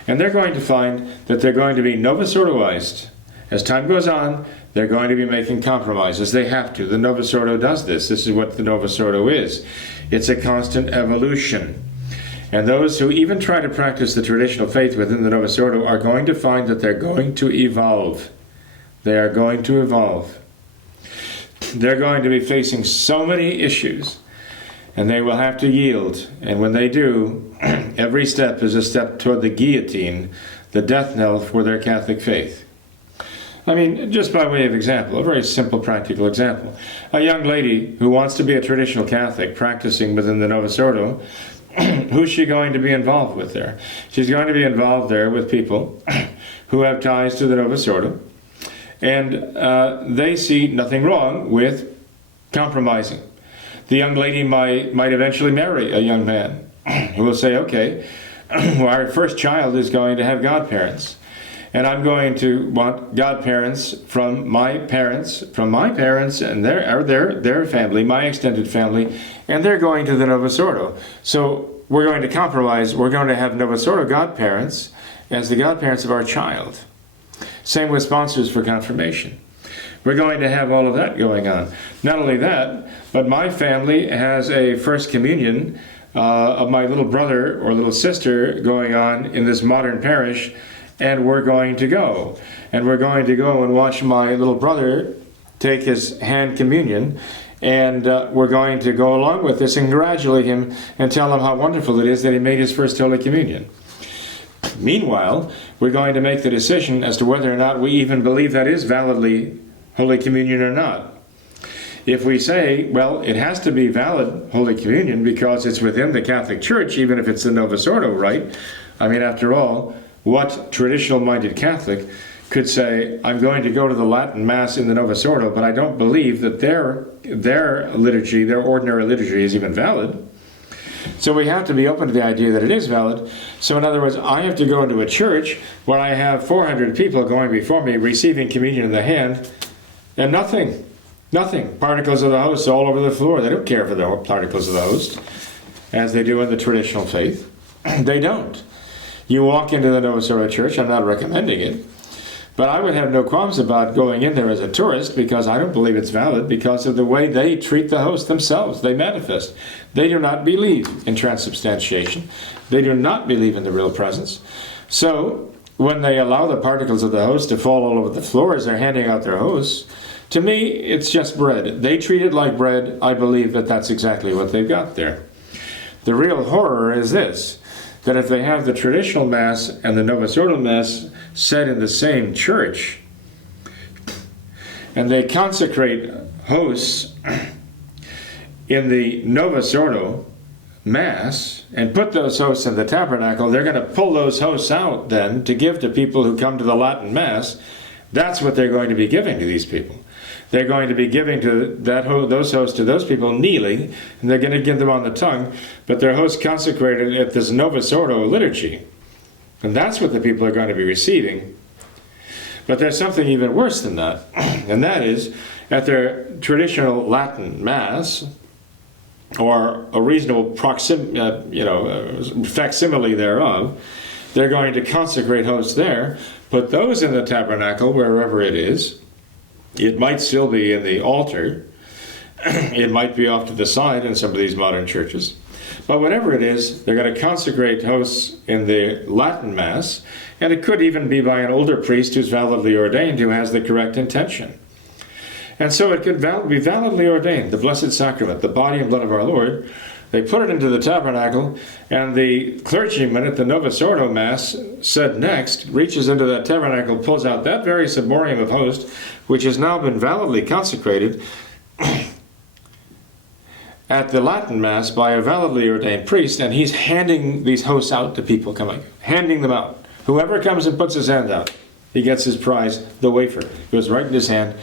And they're going to find that they're going to be Novus Ordoized. As time goes on, they're going to be making compromises. They have to. The Novus Ordo does this. This is what the Novus Ordo is. It's a constant evolution. And those who even try to practice the traditional faith within the Novus Ordo are going to find that they're going to evolve. They are going to evolve. They're going to be facing so many issues, and they will have to yield. And when they do, every step is a step toward the guillotine, the death knell for their Catholic faith. I mean, just by way of example, a very simple practical example. A young lady who wants to be a traditional Catholic practicing within the Novus Ordo, who's she going to be involved with there? She's going to be involved there with people who have ties to the Novus Ordo, and they see nothing wrong with compromising. The young lady might eventually marry a young man who will say, okay, our first child is going to have godparents, and I'm going to want godparents from my parents, and their family, my extended family, and they're going to the Novus Ordo. So we're going to compromise. We're going to have Novus Ordo godparents as the godparents of our child. Same with sponsors for confirmation. We're going to have all of that going on. Not only that, but my family has a First Communion of my little brother or little sister going on in this modern parish, and we're going to go. And we're going to go and watch my little brother take his hand communion, and we're going to go along with this and congratulate him and tell him how wonderful it is that he made his first Holy Communion. Meanwhile, we're going to make the decision as to whether or not we even believe that is validly Holy Communion or not. If we say, well, it has to be valid Holy Communion because it's within the Catholic Church, even if it's the Novus Ordo, right? I mean, after all, what traditional-minded Catholic could say, I'm going to go to the Latin Mass in the Novus Ordo, but I don't believe that their liturgy, their ordinary liturgy, is even valid. So we have to be open to the idea that it is valid. So in other words, I have to go into a church where I have 400 people going before me, receiving communion in the hand, and nothing. Particles of the host all over the floor. They don't care for the particles of the host, as they do in the traditional faith. They don't. You walk into the Novus Ordo Church, I'm not recommending it, but I would have no qualms about going in there as a tourist, because I don't believe it's valid because of the way they treat the host themselves. They manifest. They do not believe in transubstantiation. They do not believe in the real presence. So when they allow the particles of the host to fall all over the floor as they're handing out their hosts, to me, it's just bread. They treat it like bread. I believe that that's exactly what they've got there. The real horror is this, that if they have the traditional Mass and the Novus Ordo Mass said in the same church, and they consecrate hosts in the Novus Ordo Mass and put those hosts in the tabernacle, they're going to pull those hosts out then to give to people who come to the Latin Mass. That's what they're going to be giving to these people. They're going to be giving to those hosts to those people kneeling, and they're going to give them on the tongue, but their hosts consecrated at this Novus Ordo liturgy. And that's what the people are going to be receiving. But there's something even worse than that, and that is, at their traditional Latin Mass, or a reasonable facsimile thereof, they're going to consecrate hosts there, put those in the tabernacle, wherever it is. It might still be in the altar. It might be off to the side in some of these modern churches. But whatever it is, they're going to consecrate hosts in the Latin Mass, and it could even be by an older priest who's validly ordained, who has the correct intention. And so it could be validly ordained, the Blessed Sacrament, the body and blood of our Lord. They put it into the tabernacle, and the clergyman at the Novus Ordo Mass, said next, reaches into that tabernacle, pulls out that very ciborium of host, which has now been validly consecrated at the Latin Mass by a validly ordained priest, and he's handing these hosts out to people coming, handing them out. Whoever comes and puts his hand out, he gets his prize, the wafer. It goes right in his hand.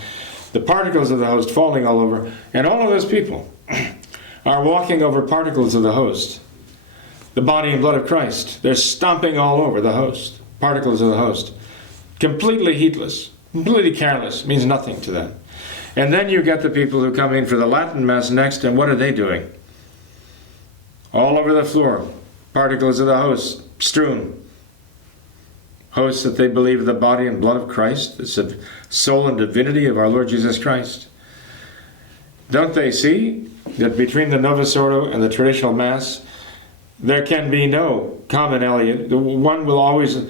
The particles of the host falling all over, and all of those people are walking over particles of the host, the body and blood of Christ. They're stomping all over the host, particles of the host, completely heedless, completely careless, means nothing to them. And then you get the people who come in for the Latin Mass next, and what are they doing? All over the floor, particles of the host strewn. Hosts that they believe are the body and blood of Christ, the soul and divinity of our Lord Jesus Christ. Don't they see that between the Novus Ordo and the traditional Mass, there can be no commonality? One will always be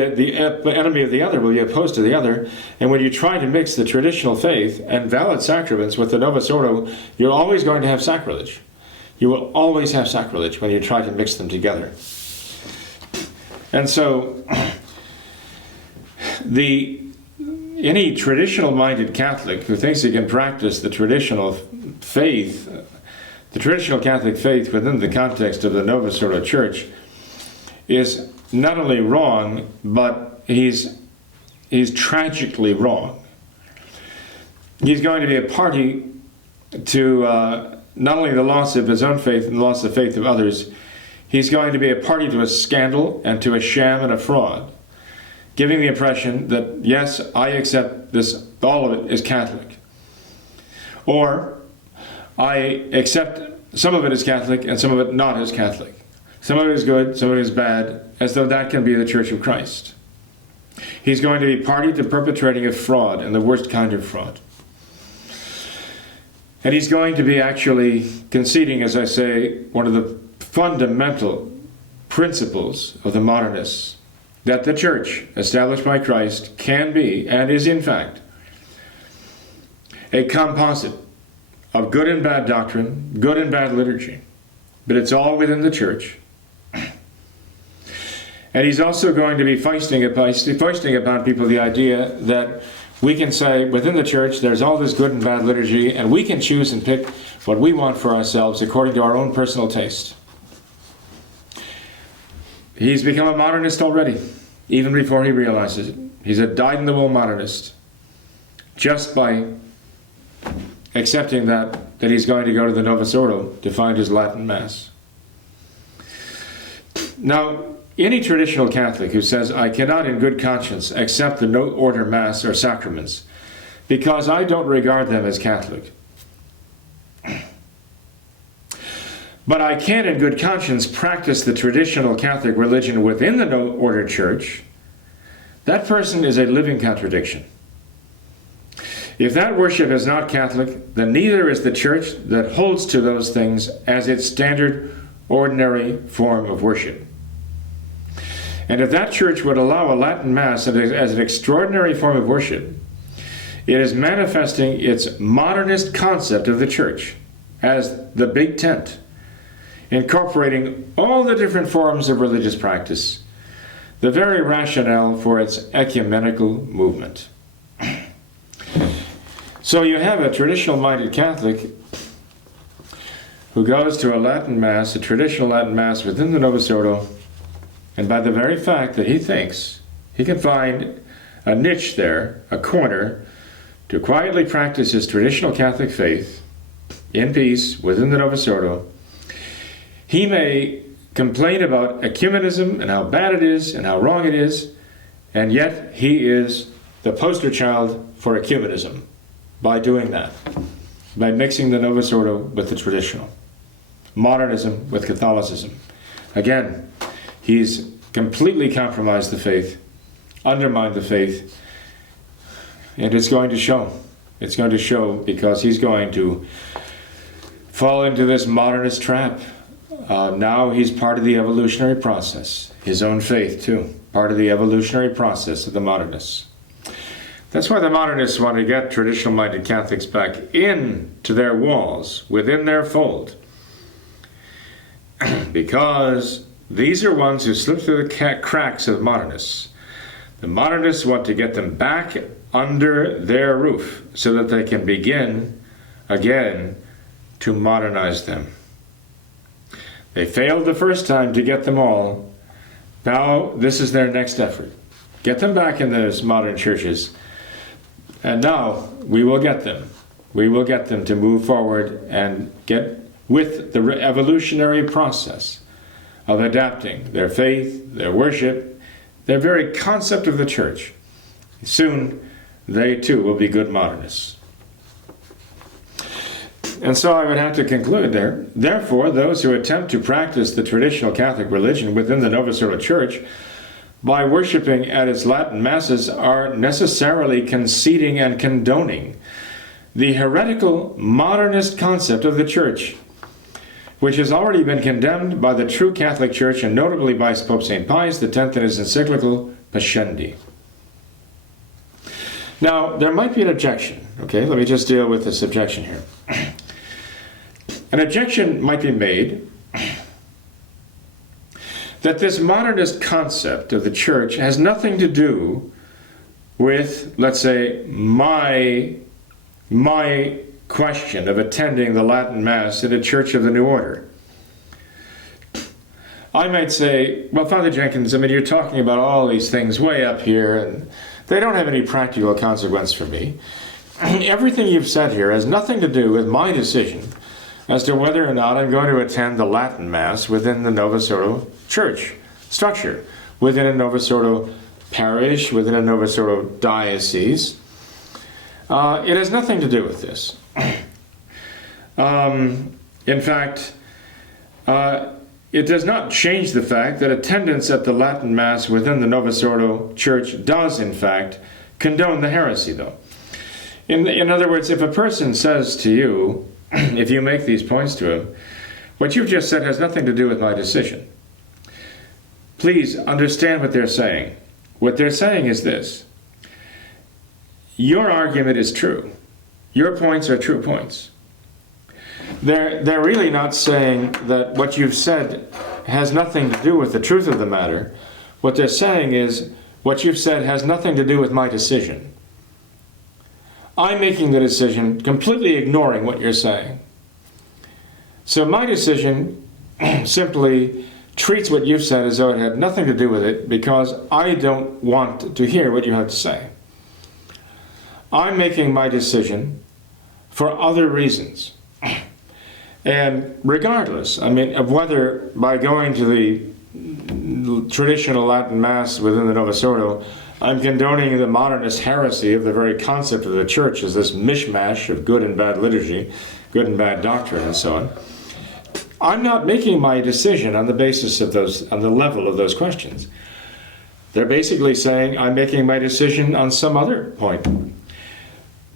the enemy of the other, will be opposed to the other. And when you try to mix the traditional faith and valid sacraments with the Novus Ordo, you're always going to have sacrilege. You will always have sacrilege when you try to mix them together. And so, any traditional-minded Catholic who thinks he can practice the traditional faith, the traditional Catholic faith within the context of the Novus Ordo Church, is not only wrong, but he's tragically wrong. He's going to be a party to not only the loss of his own faith and the loss of the faith of others, he's going to be a party to a scandal and to a sham and a fraud, giving the impression that, yes, I accept this, all of it is Catholic. Or, I accept some of it as Catholic and some of it not as Catholic. Some of it is good, some of it is bad, as though that can be the Church of Christ. He's going to be party to perpetrating a fraud, and the worst kind of fraud. And he's going to be actually conceding, as I say, one of the fundamental principles of the modernists, that the Church, established by Christ, can be, and is in fact, a composite of good and bad doctrine, good and bad liturgy. But it's all within the Church. And he's also going to be foisting upon people the idea that we can say within the Church there's all this good and bad liturgy, and we can choose and pick what we want for ourselves according to our own personal taste. He's become a modernist already, even before he realizes it. He's a dyed-in-the-wool modernist, just by accepting that he's going to go to the Novus Ordo to find his Latin Mass. Now, any traditional Catholic who says, I cannot in good conscience accept the no-order Mass or sacraments because I don't regard them as Catholic, but I can in good conscience practice the traditional Catholic religion within the no-order church, that person is a living contradiction. If that worship is not Catholic, then neither is the church that holds to those things as its standard, ordinary form of worship. And if that church would allow a Latin Mass as an extraordinary form of worship, it is manifesting its modernist concept of the church as the big tent, incorporating all the different forms of religious practice, the very rationale for its ecumenical movement. So you have a traditional-minded Catholic who goes to a Latin Mass, a traditional Latin Mass within the Novus Ordo, and by the very fact that he thinks he can find a niche there, a corner, to quietly practice his traditional Catholic faith in peace within the Novus Ordo, he may complain about ecumenism and how bad it is and how wrong it is, and yet he is the poster child for ecumenism by doing that, by mixing the Novus Ordo with the traditional, modernism with Catholicism. Again, he's completely compromised the faith, undermined the faith, and it's going to show. It's going to show because he's going to fall into this modernist trap. Now he's part of the evolutionary process. His own faith, too, part of the evolutionary process of the modernists. That's why the modernists want to get traditional-minded Catholics back into their walls, within their fold. Because these are ones who slip through the cracks of modernists. The modernists want to get them back under their roof so that they can begin again to modernize them. They failed the first time to get them all. Now this is their next effort. Get them back in those modern churches. And now we will get them. We will get them to move forward and get with the evolutionary process of adapting their faith, their worship, their very concept of the church. Soon, they too will be good modernists. And so I would have to conclude there. Therefore, those who attempt to practice the traditional Catholic religion within the Novus Ordo Church by worshiping at its Latin Masses are necessarily conceding and condoning the heretical modernist concept of the Church, which has already been condemned by the true Catholic Church and notably by Pope St. Pius X in his encyclical Pascendi. Now, there might be an objection. Okay, let me just deal with this objection here. An objection might be made that this modernist concept of the church has nothing to do with, let's say, my question of attending the Latin Mass in a church of the New Order. I might say, well, Father Jenkins, I mean, you're talking about all these things way up here, and they don't have any practical consequence for me. Everything you've said here has nothing to do with my decision as to whether or not I'm going to attend the Latin Mass within the Novus Ordo church structure, within a Novus Ordo parish, within a Novus Ordo diocese. It has nothing to do with this. In fact, it does not change the fact that attendance at the Latin Mass within the Novus Ordo church does, in fact, condone the heresy, though. In other words, if a person says to you, if you make these points to him, what you've just said has nothing to do with my decision. Please understand what they're saying. What they're saying is this. Your argument is true. Your points are true points. They're really not saying that what you've said has nothing to do with the truth of the matter. What they're saying is what you've said has nothing to do with my decision. I'm making the decision completely ignoring what you're saying. So my decision simply treats what you've said as though it had nothing to do with it because I don't want to hear what you have to say. I'm making my decision for other reasons. And regardless, of whether by going to the traditional Latin Mass within the Novus Ordo, I'm condoning the modernist heresy of the very concept of the church as this mishmash of good and bad liturgy, good and bad doctrine, and so on. I'm not making my decision on the basis of those, on the level of those questions. They're basically saying I'm making my decision on some other point.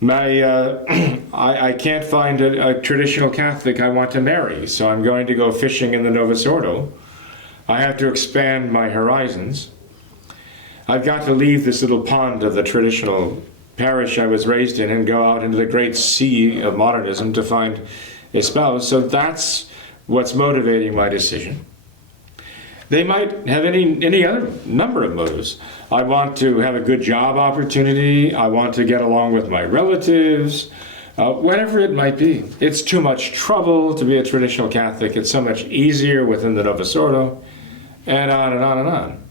I can't find a traditional Catholic I want to marry, so I'm going to go fishing in the Novus Ordo. I have to expand my horizons. I've got to leave this little pond of the traditional parish I was raised in and go out into the great sea of modernism to find a spouse. So that's what's motivating my decision. They might have any other number of motives. I want to have a good job opportunity. I want to get along with my relatives. Whatever it might be. It's too much trouble to be a traditional Catholic. It's so much easier within the Novus Ordo, and on and on and on.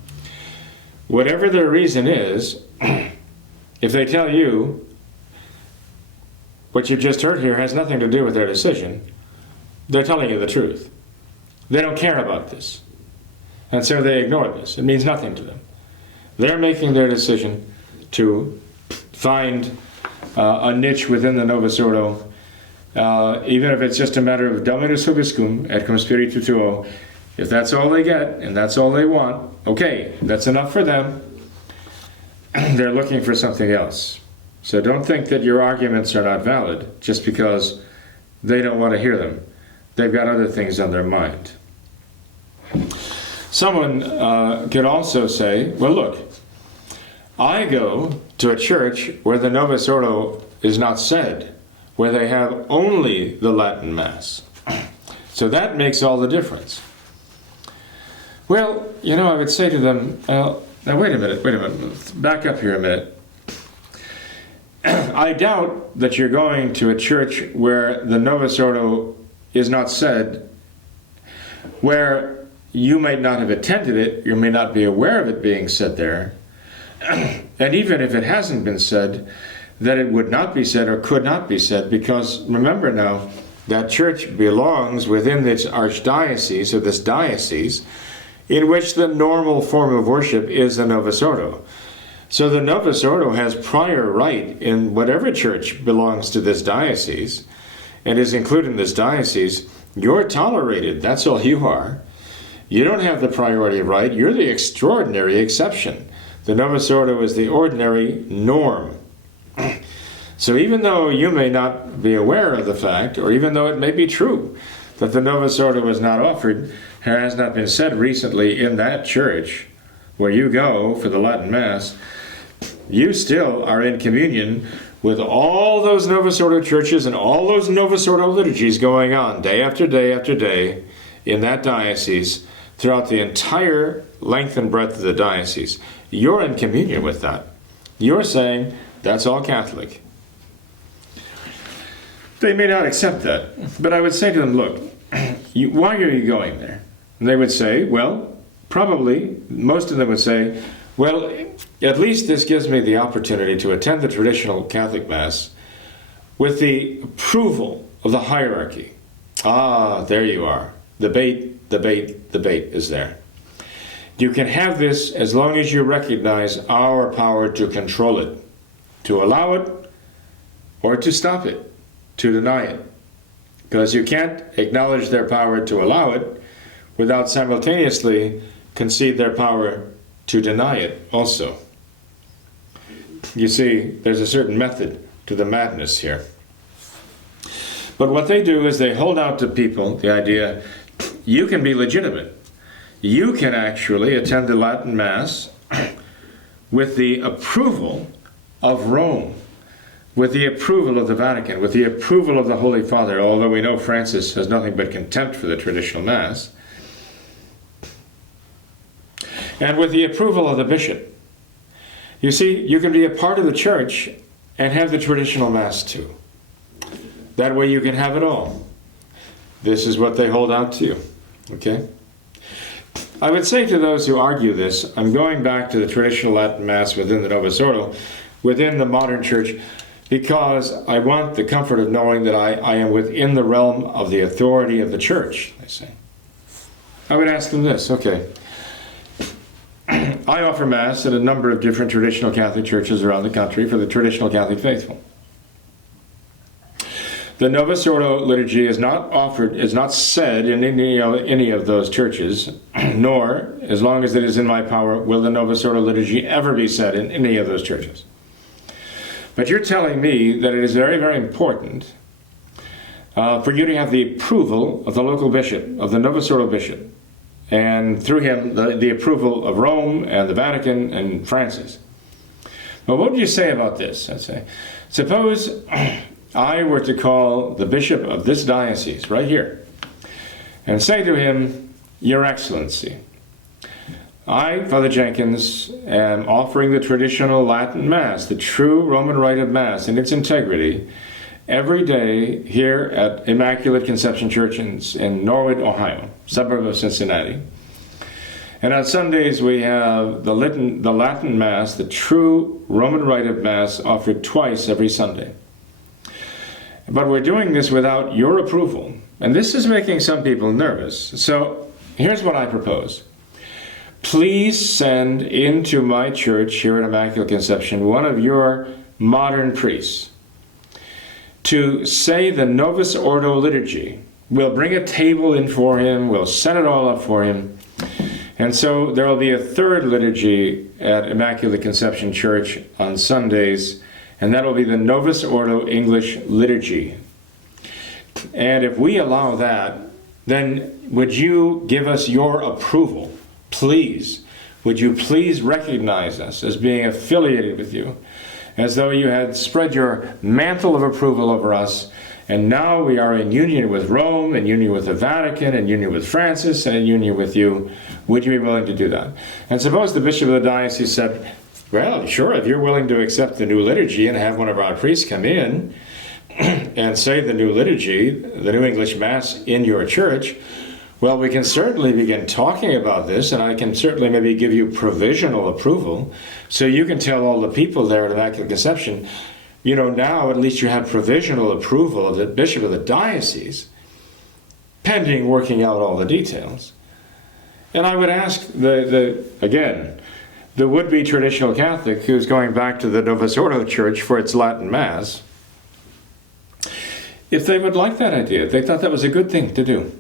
Whatever their reason is, if they tell you what you've just heard here has nothing to do with their decision, they're telling you the truth. They don't care about this. And so they ignore this. It means nothing to them. They're making their decision to find a niche within the Novus Ordo, even if it's just a matter of Dominus Vobiscum et cum spiritu tuo. If that's all they get and that's all they want, okay, that's enough for them. They're looking for something else. So don't think that your arguments are not valid just because they don't want to hear them. They've got other things on their mind. Someone could also say, well, look, I go to a church where the Novus Ordo is not said, where they have only the Latin Mass. So that makes all the difference. Well, I would say to them, now wait a minute, back up here a minute. I doubt that you're going to a church where the Novus Ordo is not said, where you may not have attended it, you may not be aware of it being said there, and even if it hasn't been said, that it would not be said or could not be said, because remember now, that church belongs within this archdiocese, or this diocese, in which the normal form of worship is the Novus Ordo. So the Novus Ordo has prior right in whatever church belongs to this diocese, and is included in this diocese. You're tolerated, that's all you are. You don't have the priority right, you're the extraordinary exception. The Novus Ordo is the ordinary norm. So even though you may not be aware of the fact, or even though it may be true that the Novus Ordo was not offered, has not been said recently in that church where you go for the Latin Mass, you still are in communion with all those Novus Ordo churches and all those Novus Ordo liturgies going on day after day after day in that diocese throughout the entire length and breadth of the diocese. You're in communion with that. You're saying that's all Catholic. They may not accept that, but I would say to them, look, why are you going there? And they would say, well, probably, most of them would say, well, at least this gives me the opportunity to attend the traditional Catholic Mass with the approval of the hierarchy. Ah, there you are. The bait is there. You can have this as long as you recognize our power to control it, to allow it, or to stop it, to deny it. Because you can't acknowledge their power to allow it without simultaneously concede their power to deny it also. You see, there's a certain method to the madness here. But what they do is they hold out to people the idea, you can be legitimate. You can actually attend the Latin Mass with the approval of Rome, with the approval of the Vatican, with the approval of the Holy Father, although we know Francis has nothing but contempt for the traditional Mass, and with the approval of the bishop. You see, you can be a part of the church and have the traditional Mass too. That way you can have it all. This is what they hold out to you, okay? I would say to those who argue this, I'm going back to the traditional Latin Mass within the Novus Ordo, within the modern church, because I want the comfort of knowing that I am within the realm of the authority of the church, they say. I would ask them this, okay. I offer Mass at a number of different traditional Catholic churches around the country for the traditional Catholic faithful. The Novus Ordo liturgy is not offered, is not said in any of those churches, nor, as long as it is in my power, will the Novus Ordo liturgy ever be said in any of those churches. But you're telling me that it is very, very important for you to have the approval of the local bishop, of the Novus Ordo bishop, and through him the approval of Rome and the Vatican and Francis. Well, what would you say about this? I'd say, suppose I were to call the bishop of this diocese right here and say to him, Your Excellency, I, Father Jenkins, am offering the traditional Latin Mass, the true Roman rite of Mass in its integrity, every day here at Immaculate Conception Church in Norwood, Ohio, suburb of Cincinnati. And on Sundays we have the Latin Mass, the true Roman rite of Mass, offered twice every Sunday. But we're doing this without your approval. And this is making some people nervous. So here's what I propose. Please send into my church here at Immaculate Conception one of your modern priests to say the Novus Ordo liturgy. We'll bring a table in for him. We'll set it all up for him. And so there will be a third liturgy at Immaculate Conception Church on Sundays, and that will be the Novus Ordo English liturgy. And if we allow that, then would you give us your approval? Please. Would you please recognize us as being affiliated with you, as though you had spread your mantle of approval over us, and now we are in union with Rome, in union with the Vatican, in union with Francis, and in union with you. Would you be willing to do that? And suppose the bishop of the diocese said, well, sure, if you're willing to accept the new liturgy and have one of our priests come in and say the new liturgy, the New English Mass in your church, well, we can certainly begin talking about this, and I can certainly maybe give you provisional approval, so you can tell all the people there at Immaculate Conception, you know, now at least you have provisional approval of the bishop of the diocese, pending working out all the details. And I would ask, again, the would-be traditional Catholic who's going back to the Novus Ordo Church for its Latin Mass, if they would like that idea, if they thought that was a good thing to do.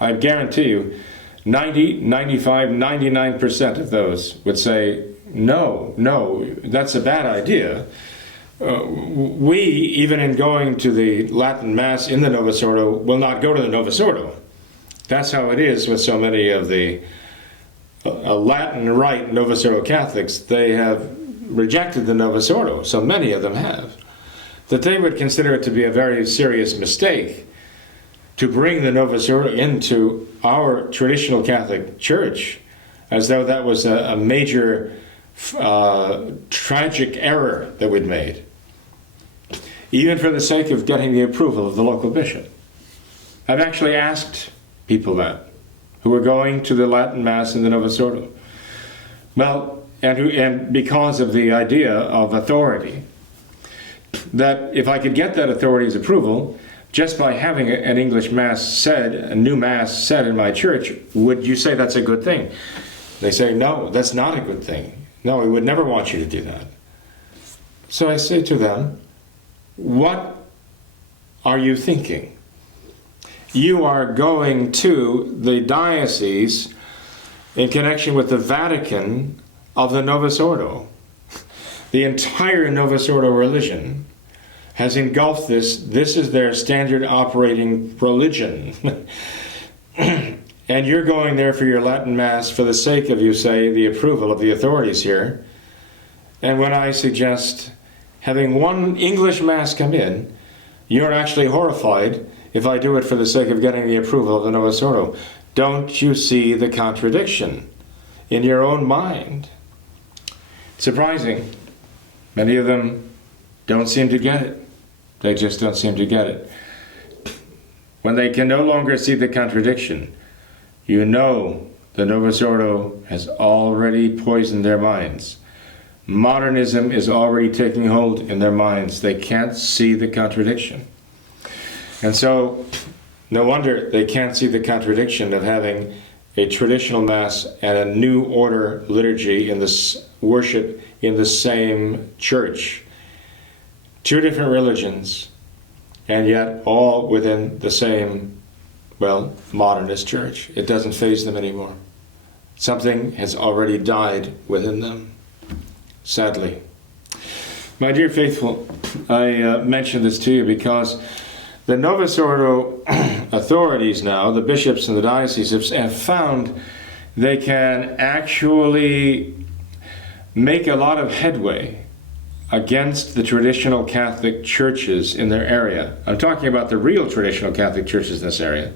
I guarantee you 90, 95, 99% of those would say, no, that's a bad idea. We, even in going to the Latin Mass in the Novus Ordo, will not go to the Novus Ordo. That's how it is with so many of the Latin Rite Novus Ordo Catholics. They have rejected the Novus Ordo, so many of them have, that they would consider it to be a very serious mistake to bring the Novus Ordo into our traditional Catholic Church, as though that was a major tragic error that we'd made, even for the sake of getting the approval of the local bishop. I've actually asked people that, who are going to the Latin Mass in the Novus Ordo. Well, and because of the idea of authority, that if I could get that authority's approval, just by having an English Mass said, a new Mass said in my church, would you say that's a good thing? They say, no, that's not a good thing. No, we would never want you to do that. So I say to them, what are you thinking? You are going to the diocese in connection with the Vatican of the Novus Ordo. The entire Novus Ordo religion has engulfed this. This is their standard operating religion. And you're going there for your Latin Mass for the sake of, you say, the approval of the authorities here. And when I suggest having one English Mass come in, you're actually horrified if I do it for the sake of getting the approval of the Novus Ordo. Don't you see the contradiction in your own mind? Surprising. Many of them don't seem to get it. They just don't seem to get it. When they can no longer see the contradiction, you know the Novus Ordo has already poisoned their minds. Modernism is already taking hold in their minds. They can't see the contradiction. And so, no wonder they can't see the contradiction of having a traditional Mass and a New Order liturgy in this worship in the same church. Two different religions, and yet all within the same, modernist church. It doesn't faze them anymore. Something has already died within them, sadly. My dear faithful, I mention this to you because the Novus Ordo authorities now, the bishops and the dioceses, have found they can actually make a lot of headway against the traditional Catholic churches in their area. I'm talking about the real traditional Catholic churches in this area.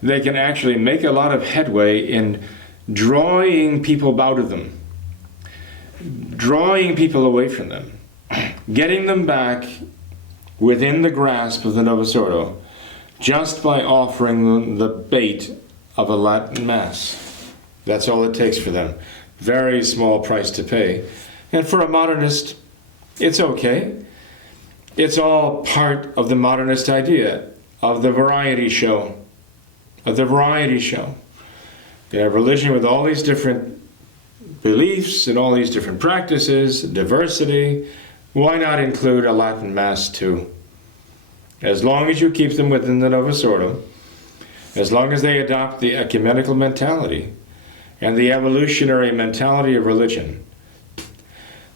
They can actually make a lot of headway in drawing people out of them, drawing people away from them, getting them back within the grasp of the Novus Ordo, just by offering them the bait of a Latin Mass. That's all it takes for them. Very small price to pay. And for a modernist, it's okay. It's all part of the modernist idea of the variety show. You have religion with all these different beliefs and all these different practices, diversity. Why not include a Latin Mass too? As long as you keep them within the Novus Ordo, as long as they adopt the ecumenical mentality and the evolutionary mentality of religion,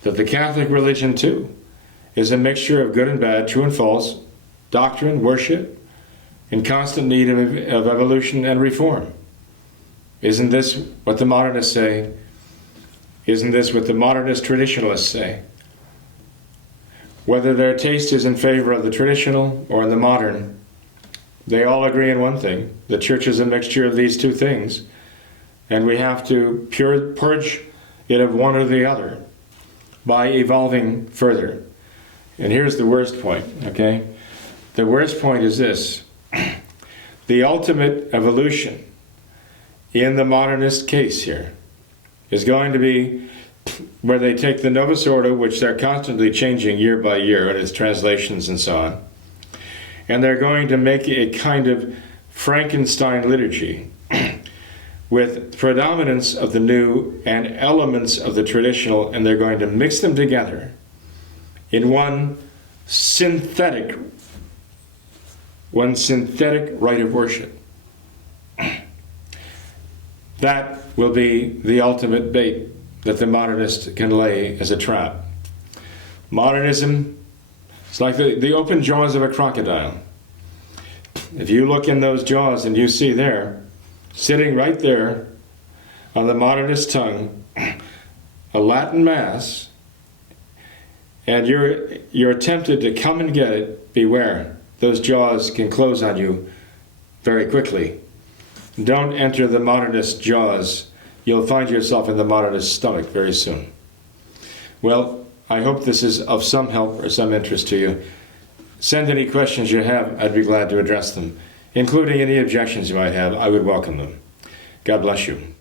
that the Catholic religion too is a mixture of good and bad, true and false, doctrine, worship, in constant need of evolution and reform. Isn't this what the modernists say? Isn't this what the modernist traditionalists say? Whether their taste is in favor of the traditional or in the modern, they all agree in one thing. The church is a mixture of these two things, and we have to purge it of one or the other by evolving further. And here's the worst point, okay? The worst point is this. The ultimate evolution in the modernist case here is going to be where they take the Novus Ordo, which they're constantly changing year by year in its translations and so on, and they're going to make a kind of Frankenstein liturgy with predominance of the new and elements of the traditional, and they're going to mix them together in one synthetic rite of worship. That will be the ultimate bait that the modernist can lay as a trap. Modernism is like the open jaws of a crocodile. If you look in those jaws and you see there, sitting right there on the modernist tongue, a Latin Mass, and you're tempted to come and get it, beware. Those jaws can close on you very quickly. Don't enter the modernist jaws. You'll find yourself in the modernist stomach very soon. Well, I hope this is of some help or some interest to you. Send any questions you have. I'd be glad to address them, including any objections you might have. I would welcome them. God bless you.